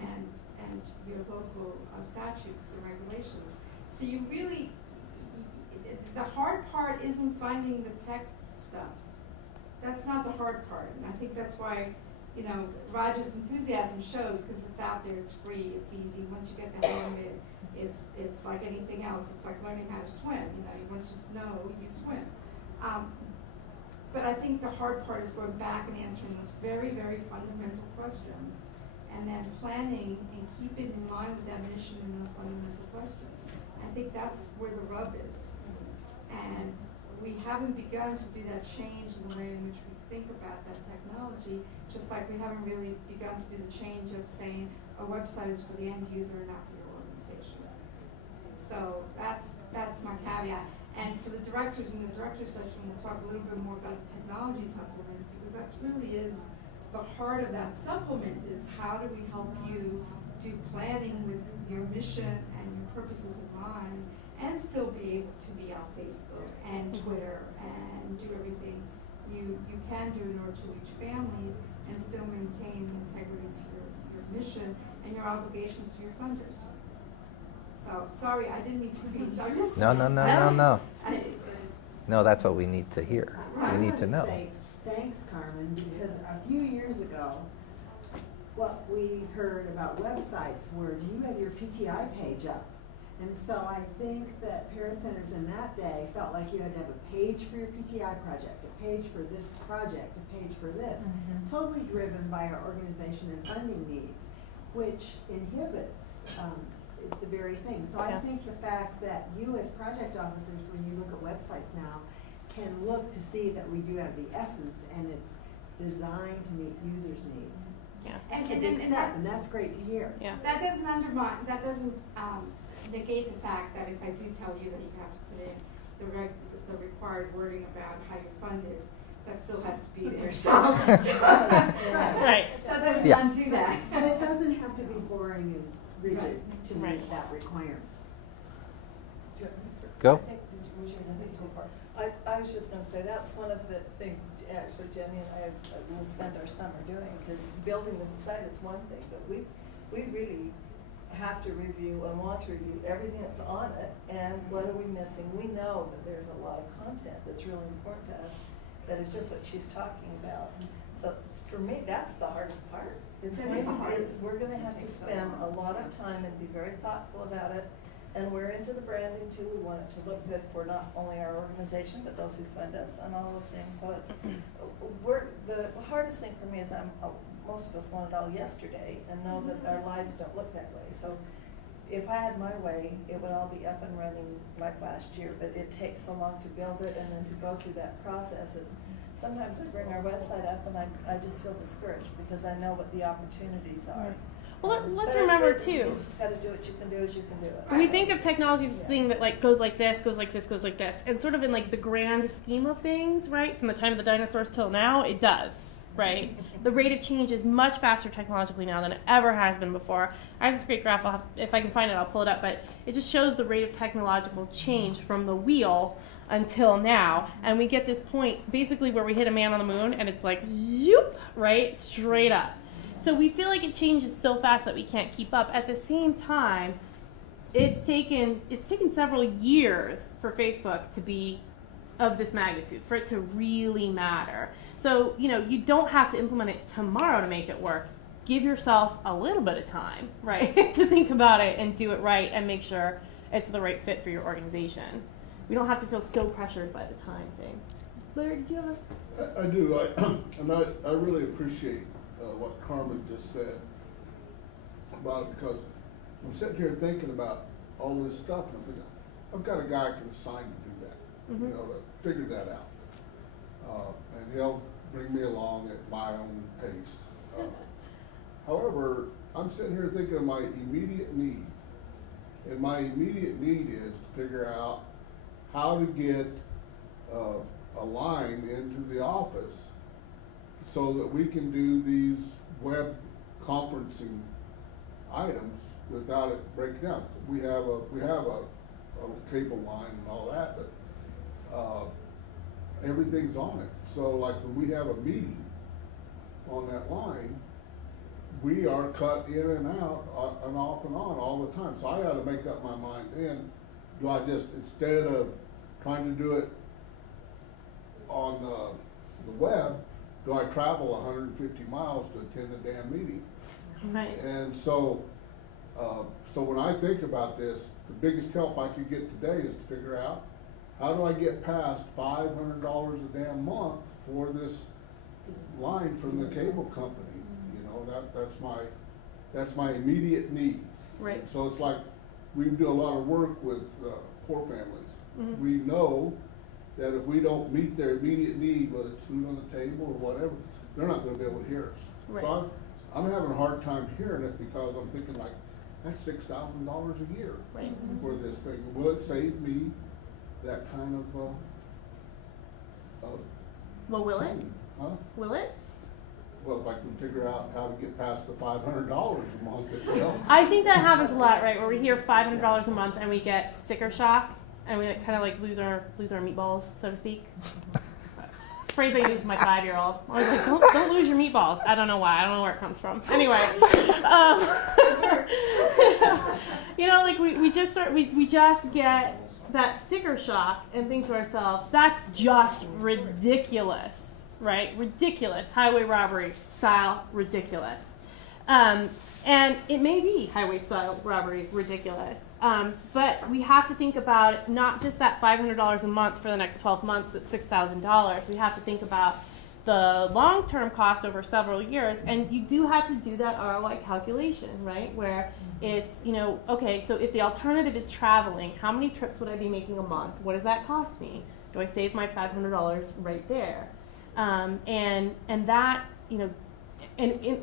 and your local statutes and regulations. So you really, the hard part isn't finding the tech stuff. That's not the hard part, and I think that's why, you know, Roger's enthusiasm shows because it's out there, it's free, it's easy. Once you get the hang of it, it's like anything else. It's like learning how to swim. You know, once you know, you swim. But I think the hard part is going back and answering those very, very fundamental questions, and then planning and keeping in line with that mission in those fundamental questions. I think that's where the rub is, and we haven't begun to do that change in the way in which we think about that technology, just like we haven't really begun to do the change of saying a website is for the end user and not for your organization. So that's my caveat. And for the directors, in the director's session, we'll talk a little bit more about the technology supplement, because that really is the heart of that supplement, is how do we help you do planning with your mission and your purposes in mind, and still be able to be on Facebook and Twitter and do everything you can do in order to reach families and still maintain the integrity to your mission and your obligations to your funders. So, sorry, I didn't mean to preach. I just No. No, that's what we need to hear. We need to know. Say thanks, Carmen, because a few years ago, what we heard about websites were, do you have your PTI page up? And so I think that Parent Centers in that day felt like you had to have a page for your PTI project, a page for this project, a page for this, totally driven by our organization and funding needs, which inhibits the very thing. So I think the fact that you as project officers, when you look at websites now, can look to see that we do have the essence and it's designed to meet users' needs. It's a big step, and that's great to hear. That doesn't undermine, that doesn't negate the fact that if I do tell you that you have to put in the required wording about how you're funded, that still has to be there, so. Right. That doesn't Yeah. undo that. But it doesn't have to be boring and rigid to meet Right. that requirement. Go. I think, was your hand too far? I was just gonna say, that's one of the things, actually, Jenny and I will spend our summer doing, because building the site is one thing, but we really have to review and want to review everything that's on it, and what are we missing? We know that there's a lot of content that's really important to us, that is just what she's talking about. So, for me, that's the hardest part. It's It is the going- hardest. we're gonna have It to takes so spend a long. lot of time and be very thoughtful about it. And we're into the branding too. We want it to look good for not only our organization, but those who fund us and all those things. So it's, the hardest thing for me is most of us want it all yesterday and know that our lives don't look that way. So if I had my way, it would all be up and running like last year, but it takes so long to build it and then to go through that process. Sometimes I bring our website up and I just feel discouraged because I know what the opportunities are. Well, let's But remember you too. just gotta do what you can do as you can do it. We think of technology as this thing that like goes like this, goes like this, goes like this, and sort of in like the grand scheme of things, right? From the time of the dinosaurs till now, it does, right? The rate of change is much faster technologically now than it ever has been before. I have this great graph. If I can find it, I'll pull it up. But it just shows the rate of technological change from the wheel until now, and we get this point basically where we hit a man on the moon, and it's like zoop, right, straight up. So we feel like it changes so fast that we can't keep up. At the same time, it's taken several years for Facebook to be of this magnitude, for it to really matter. So, you don't have to implement it tomorrow to make it work. Give yourself a little bit of time, right, to think about it and do it right and make sure it's the right fit for your organization. We don't have to feel so pressured by the time thing. Larry, do you have I do, and I really appreciate what Carmen just said about it, because I'm sitting here thinking about all this stuff, and I'm thinking, I've got a guy I can assign to do that, to figure that out. And he'll bring me along at my own pace. However, I'm sitting here thinking of my immediate need. And my immediate need is to figure out how to get a line into the office so that we can do these web conferencing items without it breaking down. We have a cable line and all that, but everything's on it. So like when we have a meeting on that line, we are cut in and out and off and on all the time. So I got to make up my mind then. Do I just, instead of trying to do it on the web, do I travel 150 miles to attend the damn meeting? Right. And so, so when I think about this, the biggest help I could get today is to figure out how do I get past $500 a damn month for this line from the cable company? That's my immediate need. Right. So it's like we do a lot of work with poor families. Mm-hmm. We know that if we don't meet their immediate need, whether it's food on the table or whatever, they're not going to be able to hear us. Right. So I'm having a hard time hearing it because I'm thinking like, that's $6,000 a year Right. for this thing. Will it save me that kind of Well, will it? huh? Will it? Well, if I can figure out how to get past the $500 a month, it will. I think that happens a lot, right? Where we hear $500 a month and we get sticker shock, and we kind of like lose our meatballs, so to speak. Phrase I use with my 5-year-old. I was like, don't lose your meatballs. I don't know why. I don't know where it comes from. Anyway, like we just get that sticker shock and think to ourselves, that's just ridiculous, right? Ridiculous. Highway robbery style ridiculous. And it may be highway style robbery ridiculous. But we have to think about not just that $500 a month for the next 12 months, that's $6,000. We have to think about the long-term cost over several years. And you do have to do that ROI calculation, right? Where it's, okay, so if the alternative is traveling, how many trips would I be making a month? What does that cost me? Do I save my $500 right there? And that,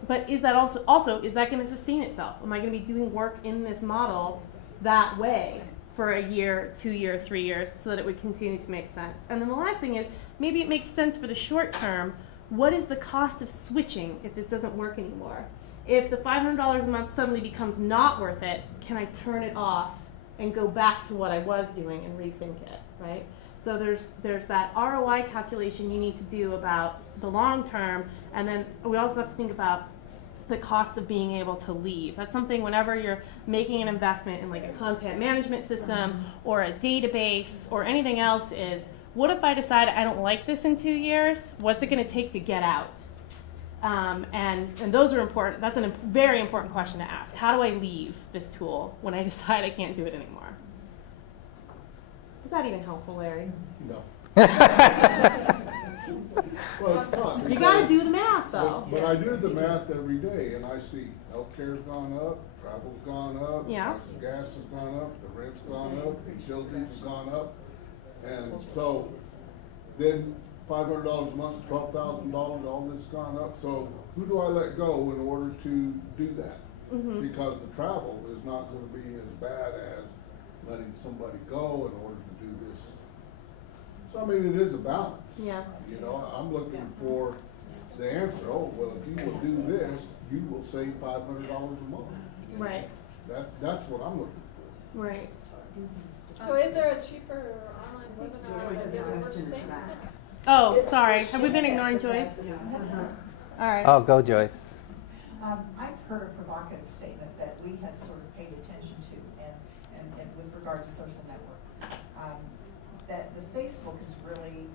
but is that also is that going to sustain itself? Am I going to be doing work in this model that way for a year, 2 years, 3 years, so that it would continue to make sense? And then the last thing is, maybe it makes sense for the short term. What is the cost of switching if this doesn't work anymore? If the $500 a month suddenly becomes not worth it, can I turn it off and go back to what I was doing and rethink it, right? So there's that ROI calculation you need to do about the long term, and then we also have to think about the cost of being able to leave. That's something whenever you're making an investment in like a content management system or a database or anything else is, what if I decide I don't like this in 2 years? What's it going to take to get out? And those are important. That's a very important question to ask. How do I leave this tool when I decide I can't do it anymore? Is that even helpful, Larry? No. Well, it's not. You got to do the math, though. But I do the math every day, and I see healthcare's gone up, travel's gone up, Yeah. price of gas has gone up, the rent's gone up, the utilities has gone up, and so then $500 a month, $12,000, all this has gone up. So who do I let go in order to do that? Because the travel is not going to be as bad as letting somebody go in order to do this. So I mean, it is a balance. Yeah. You know, I'm looking for the answer. Oh, well, if you will do this, you will save $500 a month. Right. That's what I'm looking for. Right. So is there a cheaper online webinar Joyce that has a really works question thing? for that. Oh, sorry. Have we been ignoring Joyce? All right. Oh, go Joyce. I've heard a provocative statement that we have sort of paid attention to, and with regard to social network, that the Facebook is really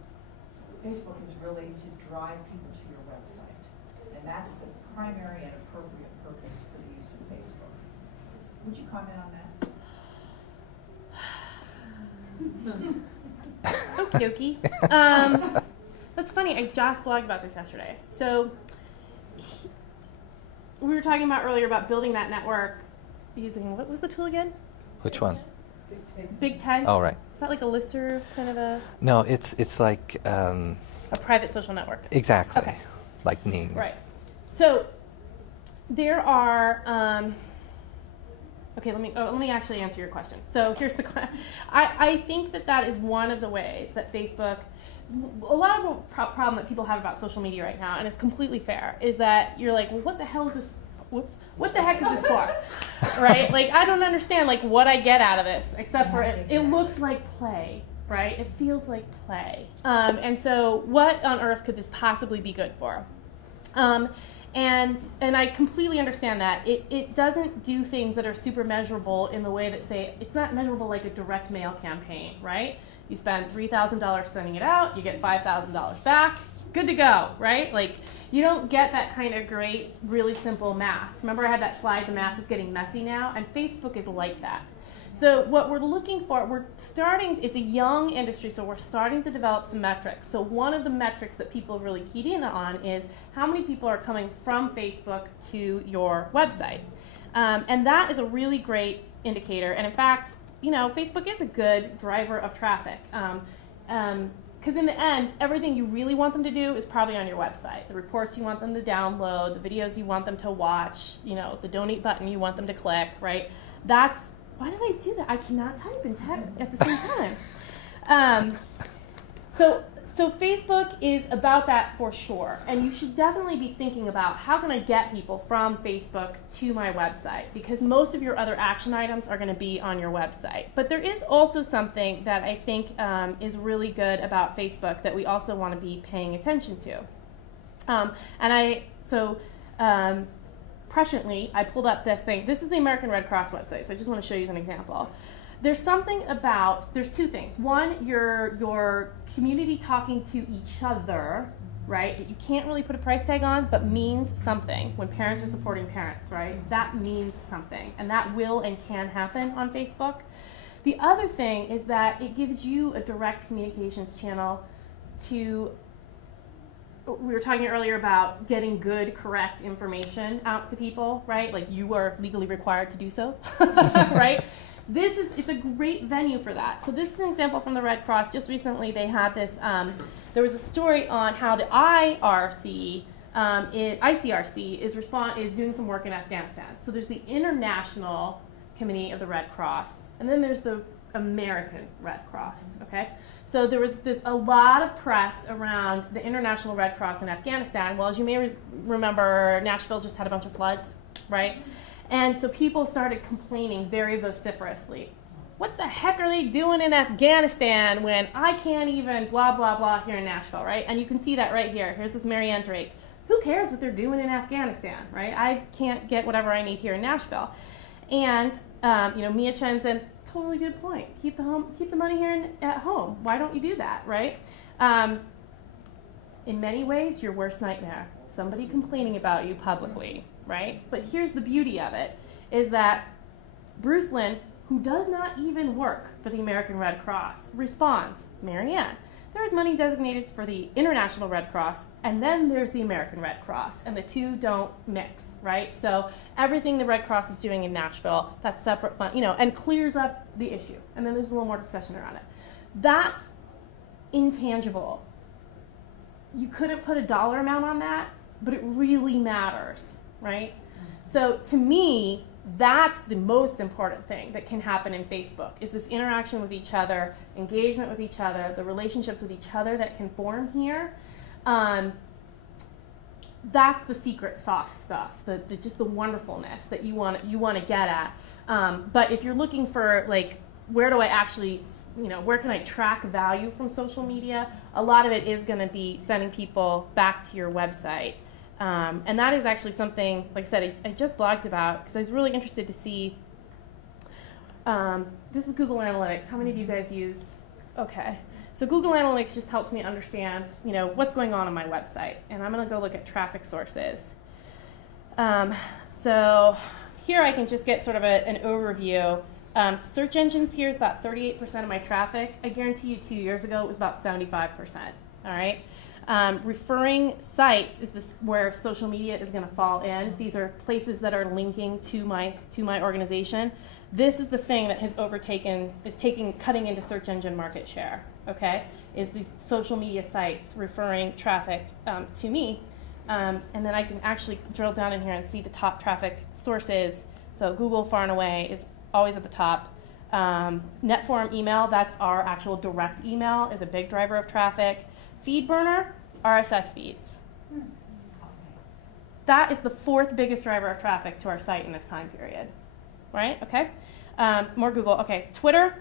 to drive people to your website, and that's the primary and appropriate purpose for the use of Facebook. Would you comment on that? Okie dokie. That's funny. I just blogged about this yesterday. So we were talking about earlier about building that network using, what was the tool again? Which one? Big Tent. Oh, right. Is that like a listserv kind of a? No, it's like A private social network. exactly Okay. like Ning. Right. So there are. Okay, let me actually answer your question. So here's the question. I think that is one of the ways that Facebook. A lot of the problem that people have about social media right now, and it's completely fair, is that you're like, well, what the hell is this? Whoops. What the heck is this for? Right? Like, I don't understand like what I get out of this, except for it looks like play, right? It feels like play. And so what on earth could this possibly be good for? And I completely understand that. It doesn't do things that are super measurable in the way that, say, it's not measurable like a direct mail campaign, right? You spend $3,000 sending it out, you get $5,000 back, good to go, right? Like, you don't get that kind of great, really simple math. Remember I had that slide, the math is getting messy now? And Facebook is like that. So what we're looking for, it's a young industry, so we're starting to develop some metrics. So one of the metrics that people really keyed in on is how many people are coming from Facebook to your website. And that is a really great indicator. And in fact, you know, Facebook is a good driver of traffic. Because in the end, everything you really want them to do is probably on your website. The reports you want them to download, the videos you want them to watch, you know, the donate button you want them to click, right? Why did I do that? I cannot type and text at the same time. So Facebook is about that for sure. And you should definitely be thinking about how can I get people from Facebook to my website, because most of your other action items are going to be on your website. But there is also something that I think is really good about Facebook that we also want to be paying attention to. Presciently, I pulled up this thing. This is the American Red Cross website, so I just want to show you as an example. There's two things. One, your community talking to each other, right, that you can't really put a price tag on, but means something. When parents are supporting parents, right, that means something. And that will and can happen on Facebook. The other thing is that it gives you a direct communications channel to. We were talking earlier about getting good, correct information out to people, right? Like you are legally required to do so, right? It's a great venue for that. So this is an example from the Red Cross. Just recently they had this, there was a story on how the ICRC is doing some work in Afghanistan. So there's the International Committee of the Red Cross, and then there's the American Red Cross, okay? So there was a lot of press around the International Red Cross in Afghanistan. Well, as you may remember, Nashville just had a bunch of floods, right? And so people started complaining very vociferously. What the heck are they doing in Afghanistan when I can't even blah, blah, blah here in Nashville, right? And you can see that right here. Here's this Marianne Drake. Who cares what they're doing in Afghanistan, right? I can't get whatever I need here in Nashville. And, Mia Chen said, totally good point. Keep the money here at home. Why don't you do that, right? In many ways, your worst nightmare. Somebody complaining about you publicly, right? But here's the beauty of it, is that Bruce Lin, who does not even work for the American Red Cross, responds, Marianne, there is money designated for the International Red Cross, and then there's the American Red Cross, and the two don't mix, right? So everything the Red Cross is doing in Nashville, that's separate, and clears up the issue. And then there's a little more discussion around it. That's intangible. You couldn't put a dollar amount on that, but it really matters, right? So to me, that's the most important thing that can happen in Facebook, is this interaction with each other, engagement with each other, the relationships with each other that can form here. That's the secret sauce stuff, just the wonderfulness that you want to get at. But if you're looking for, like, where do I actually, where can I track value from social media, a lot of it is going to be sending people back to your website. And that is actually something, like I said, I just blogged about, because I was really interested to see, this is Google Analytics. How many of you guys use? Okay. So Google Analytics just helps me understand, what's going on my website. And I'm going to go look at traffic sources. So here I can just get sort of an overview. Search engines here is about 38% of my traffic. I guarantee you 2 years ago it was about 75%. All right. Referring sites is where social media is going to fall in. These are places that are linking to my organization. This is the thing that has cutting into search engine market share. Okay, is these social media sites referring traffic to me, and then I can actually drill down in here and see the top traffic sources. So Google, far and away, is always at the top. NetForum email, that's our actual direct email, is a big driver of traffic. FeedBurner, RSS feeds. That is the 4th biggest driver of traffic to our site in this time period, right? Okay. More Google. Okay. Twitter,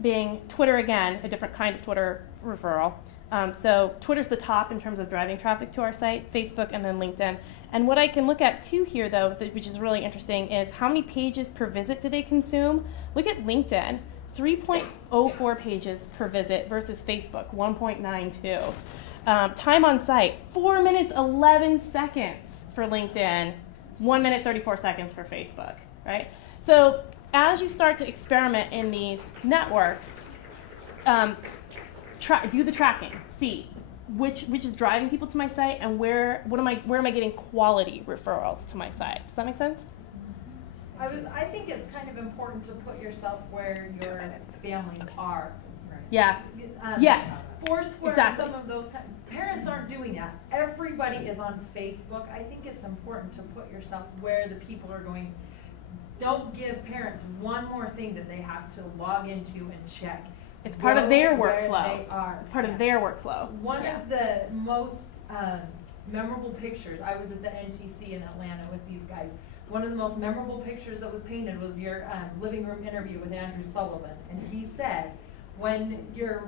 being Twitter again, a different kind of Twitter referral. So Twitter's the top in terms of driving traffic to our site, Facebook, and then LinkedIn. And what I can look at too here, though, which is really interesting, is how many pages per visit do they consume? Look at LinkedIn. 3.04 pages per visit versus Facebook, 1.92. Time on site, 4 minutes, 11 seconds for LinkedIn, 1 minute, 34 seconds for Facebook, right? So as you start to experiment in these networks, do the tracking, see which is driving people to my site and where am I getting quality referrals to my site. Does that make sense? I think it's kind of important to put yourself where your families are. Yeah. Yes. Foursquare, exactly. Some of those parents aren't doing that. Everybody is on Facebook. I think it's important to put yourself where the people are going. Don't give parents one more thing that they have to log into and check. It's part of their workflow. They are. It's part of their workflow. One of the most memorable pictures, I was at the NTC in Atlanta with these guys. One of the most memorable pictures that was painted was your living room interview with Andrew Sullivan. And he said, when you're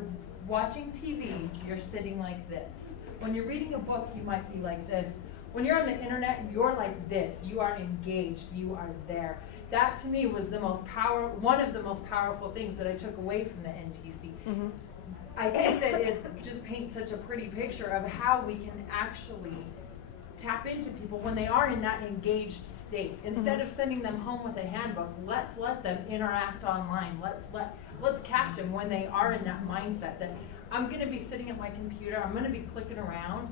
watching TV, you're sitting like this. When you're reading a book, you might be like this. When you're on the internet, you're like this. You are engaged. You are there. That to me was one of the most powerful things that I took away from the NTC. Mm-hmm. I think that it just paints such a pretty picture of how we can actually tap into people when they are in that engaged state. Instead of sending them home with a handbook, let's let them interact online. Let's catch them when they are in that mindset that I'm going to be sitting at my computer, I'm going to be clicking around.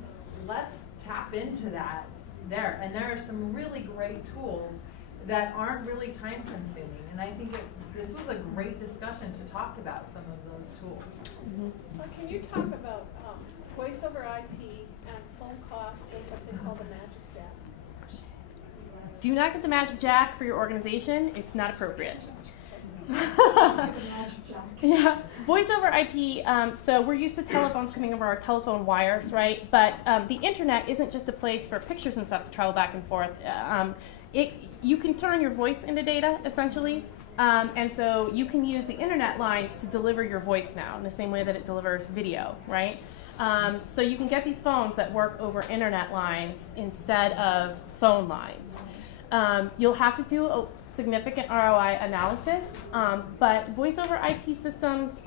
Let's tap into that there. And there are some really great tools that aren't really time consuming. And I think this was a great discussion to talk about some of those tools. Mm-hmm. Well, can you talk about voice over IP and phone costs and something called the Magic Jack? Do not get the Magic Jack for your organization. It's not appropriate. Yeah, voice over IP, so we're used to telephones coming over our telephone wires, right? But the internet isn't just a place for pictures and stuff to travel back and forth. You can turn your voice into data, essentially. And so you can use the internet lines to deliver your voice now in the same way that it delivers video, right? So you can get these phones that work over internet lines instead of phone lines. You'll have to do a significant ROI analysis, but voice over IP systems,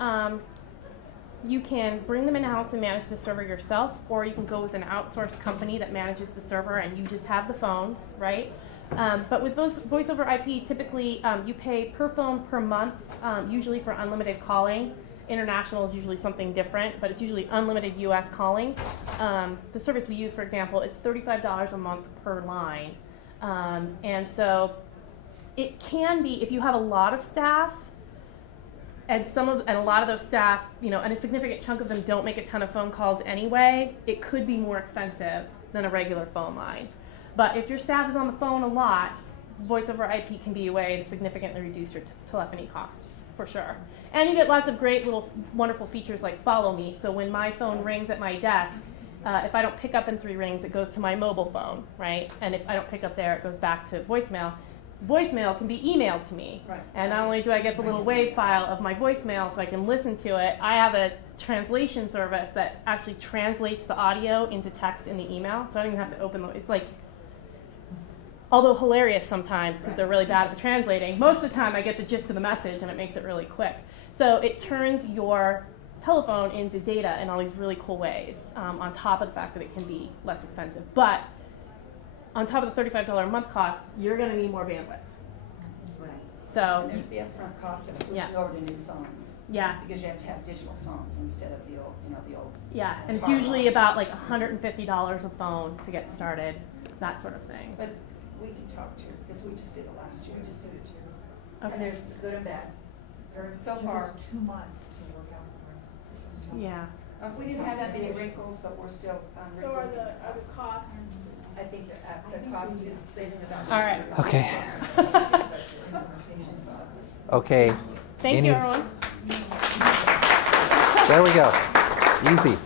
you can bring them in-house and manage the server yourself, or you can go with an outsourced company that manages the server and you just have the phones, right? But with those voice over IP, typically you pay per phone per month, usually for unlimited calling. International is usually something different, but it's usually unlimited US calling. The service we use, for example, it's $35 a month per line. And so it can be, if you have a lot of staff, and a lot of those staff, and a significant chunk of them don't make a ton of phone calls anyway, it could be more expensive than a regular phone line. But if your staff is on the phone a lot, voice over IP can be a way to significantly reduce your telephony costs, for sure. And you get lots of great little wonderful features like Follow Me. So when my phone rings at my desk, if I don't pick up in 3 rings, it goes to my mobile phone, right? And if I don't pick up there, it goes back to voicemail. Voicemail can be emailed to me. Right. And not only do I get the little WAV file of my voicemail so I can listen to it, I have a translation service that actually translates the audio into text in the email. So I don't even have to open it's like, although hilarious sometimes because they're really bad at the translating, most of the time I get the gist of the message and it makes it really quick. So it turns your telephone into data in all these really cool ways, on top of the fact that it can be less expensive. But on top of the $35 a month cost, you're going to need more bandwidth. Right. So and there's the upfront cost of switching over to new phones. Yeah. Because you have to have digital phones instead of the old, the old. Yeah, and it's usually about like $150 a phone to get started, that sort of thing. But we can talk to, because we just did it last year. We just did it too. Okay. And there's good and bad. So It far. was 2 months to work out the wrinkles. It was tough. Yeah. We didn't have that many wrinkles, but we're still So are the costs? I think the cost is saving about. All right. Okay. Okay. Thank you, everyone. There we go. Easy.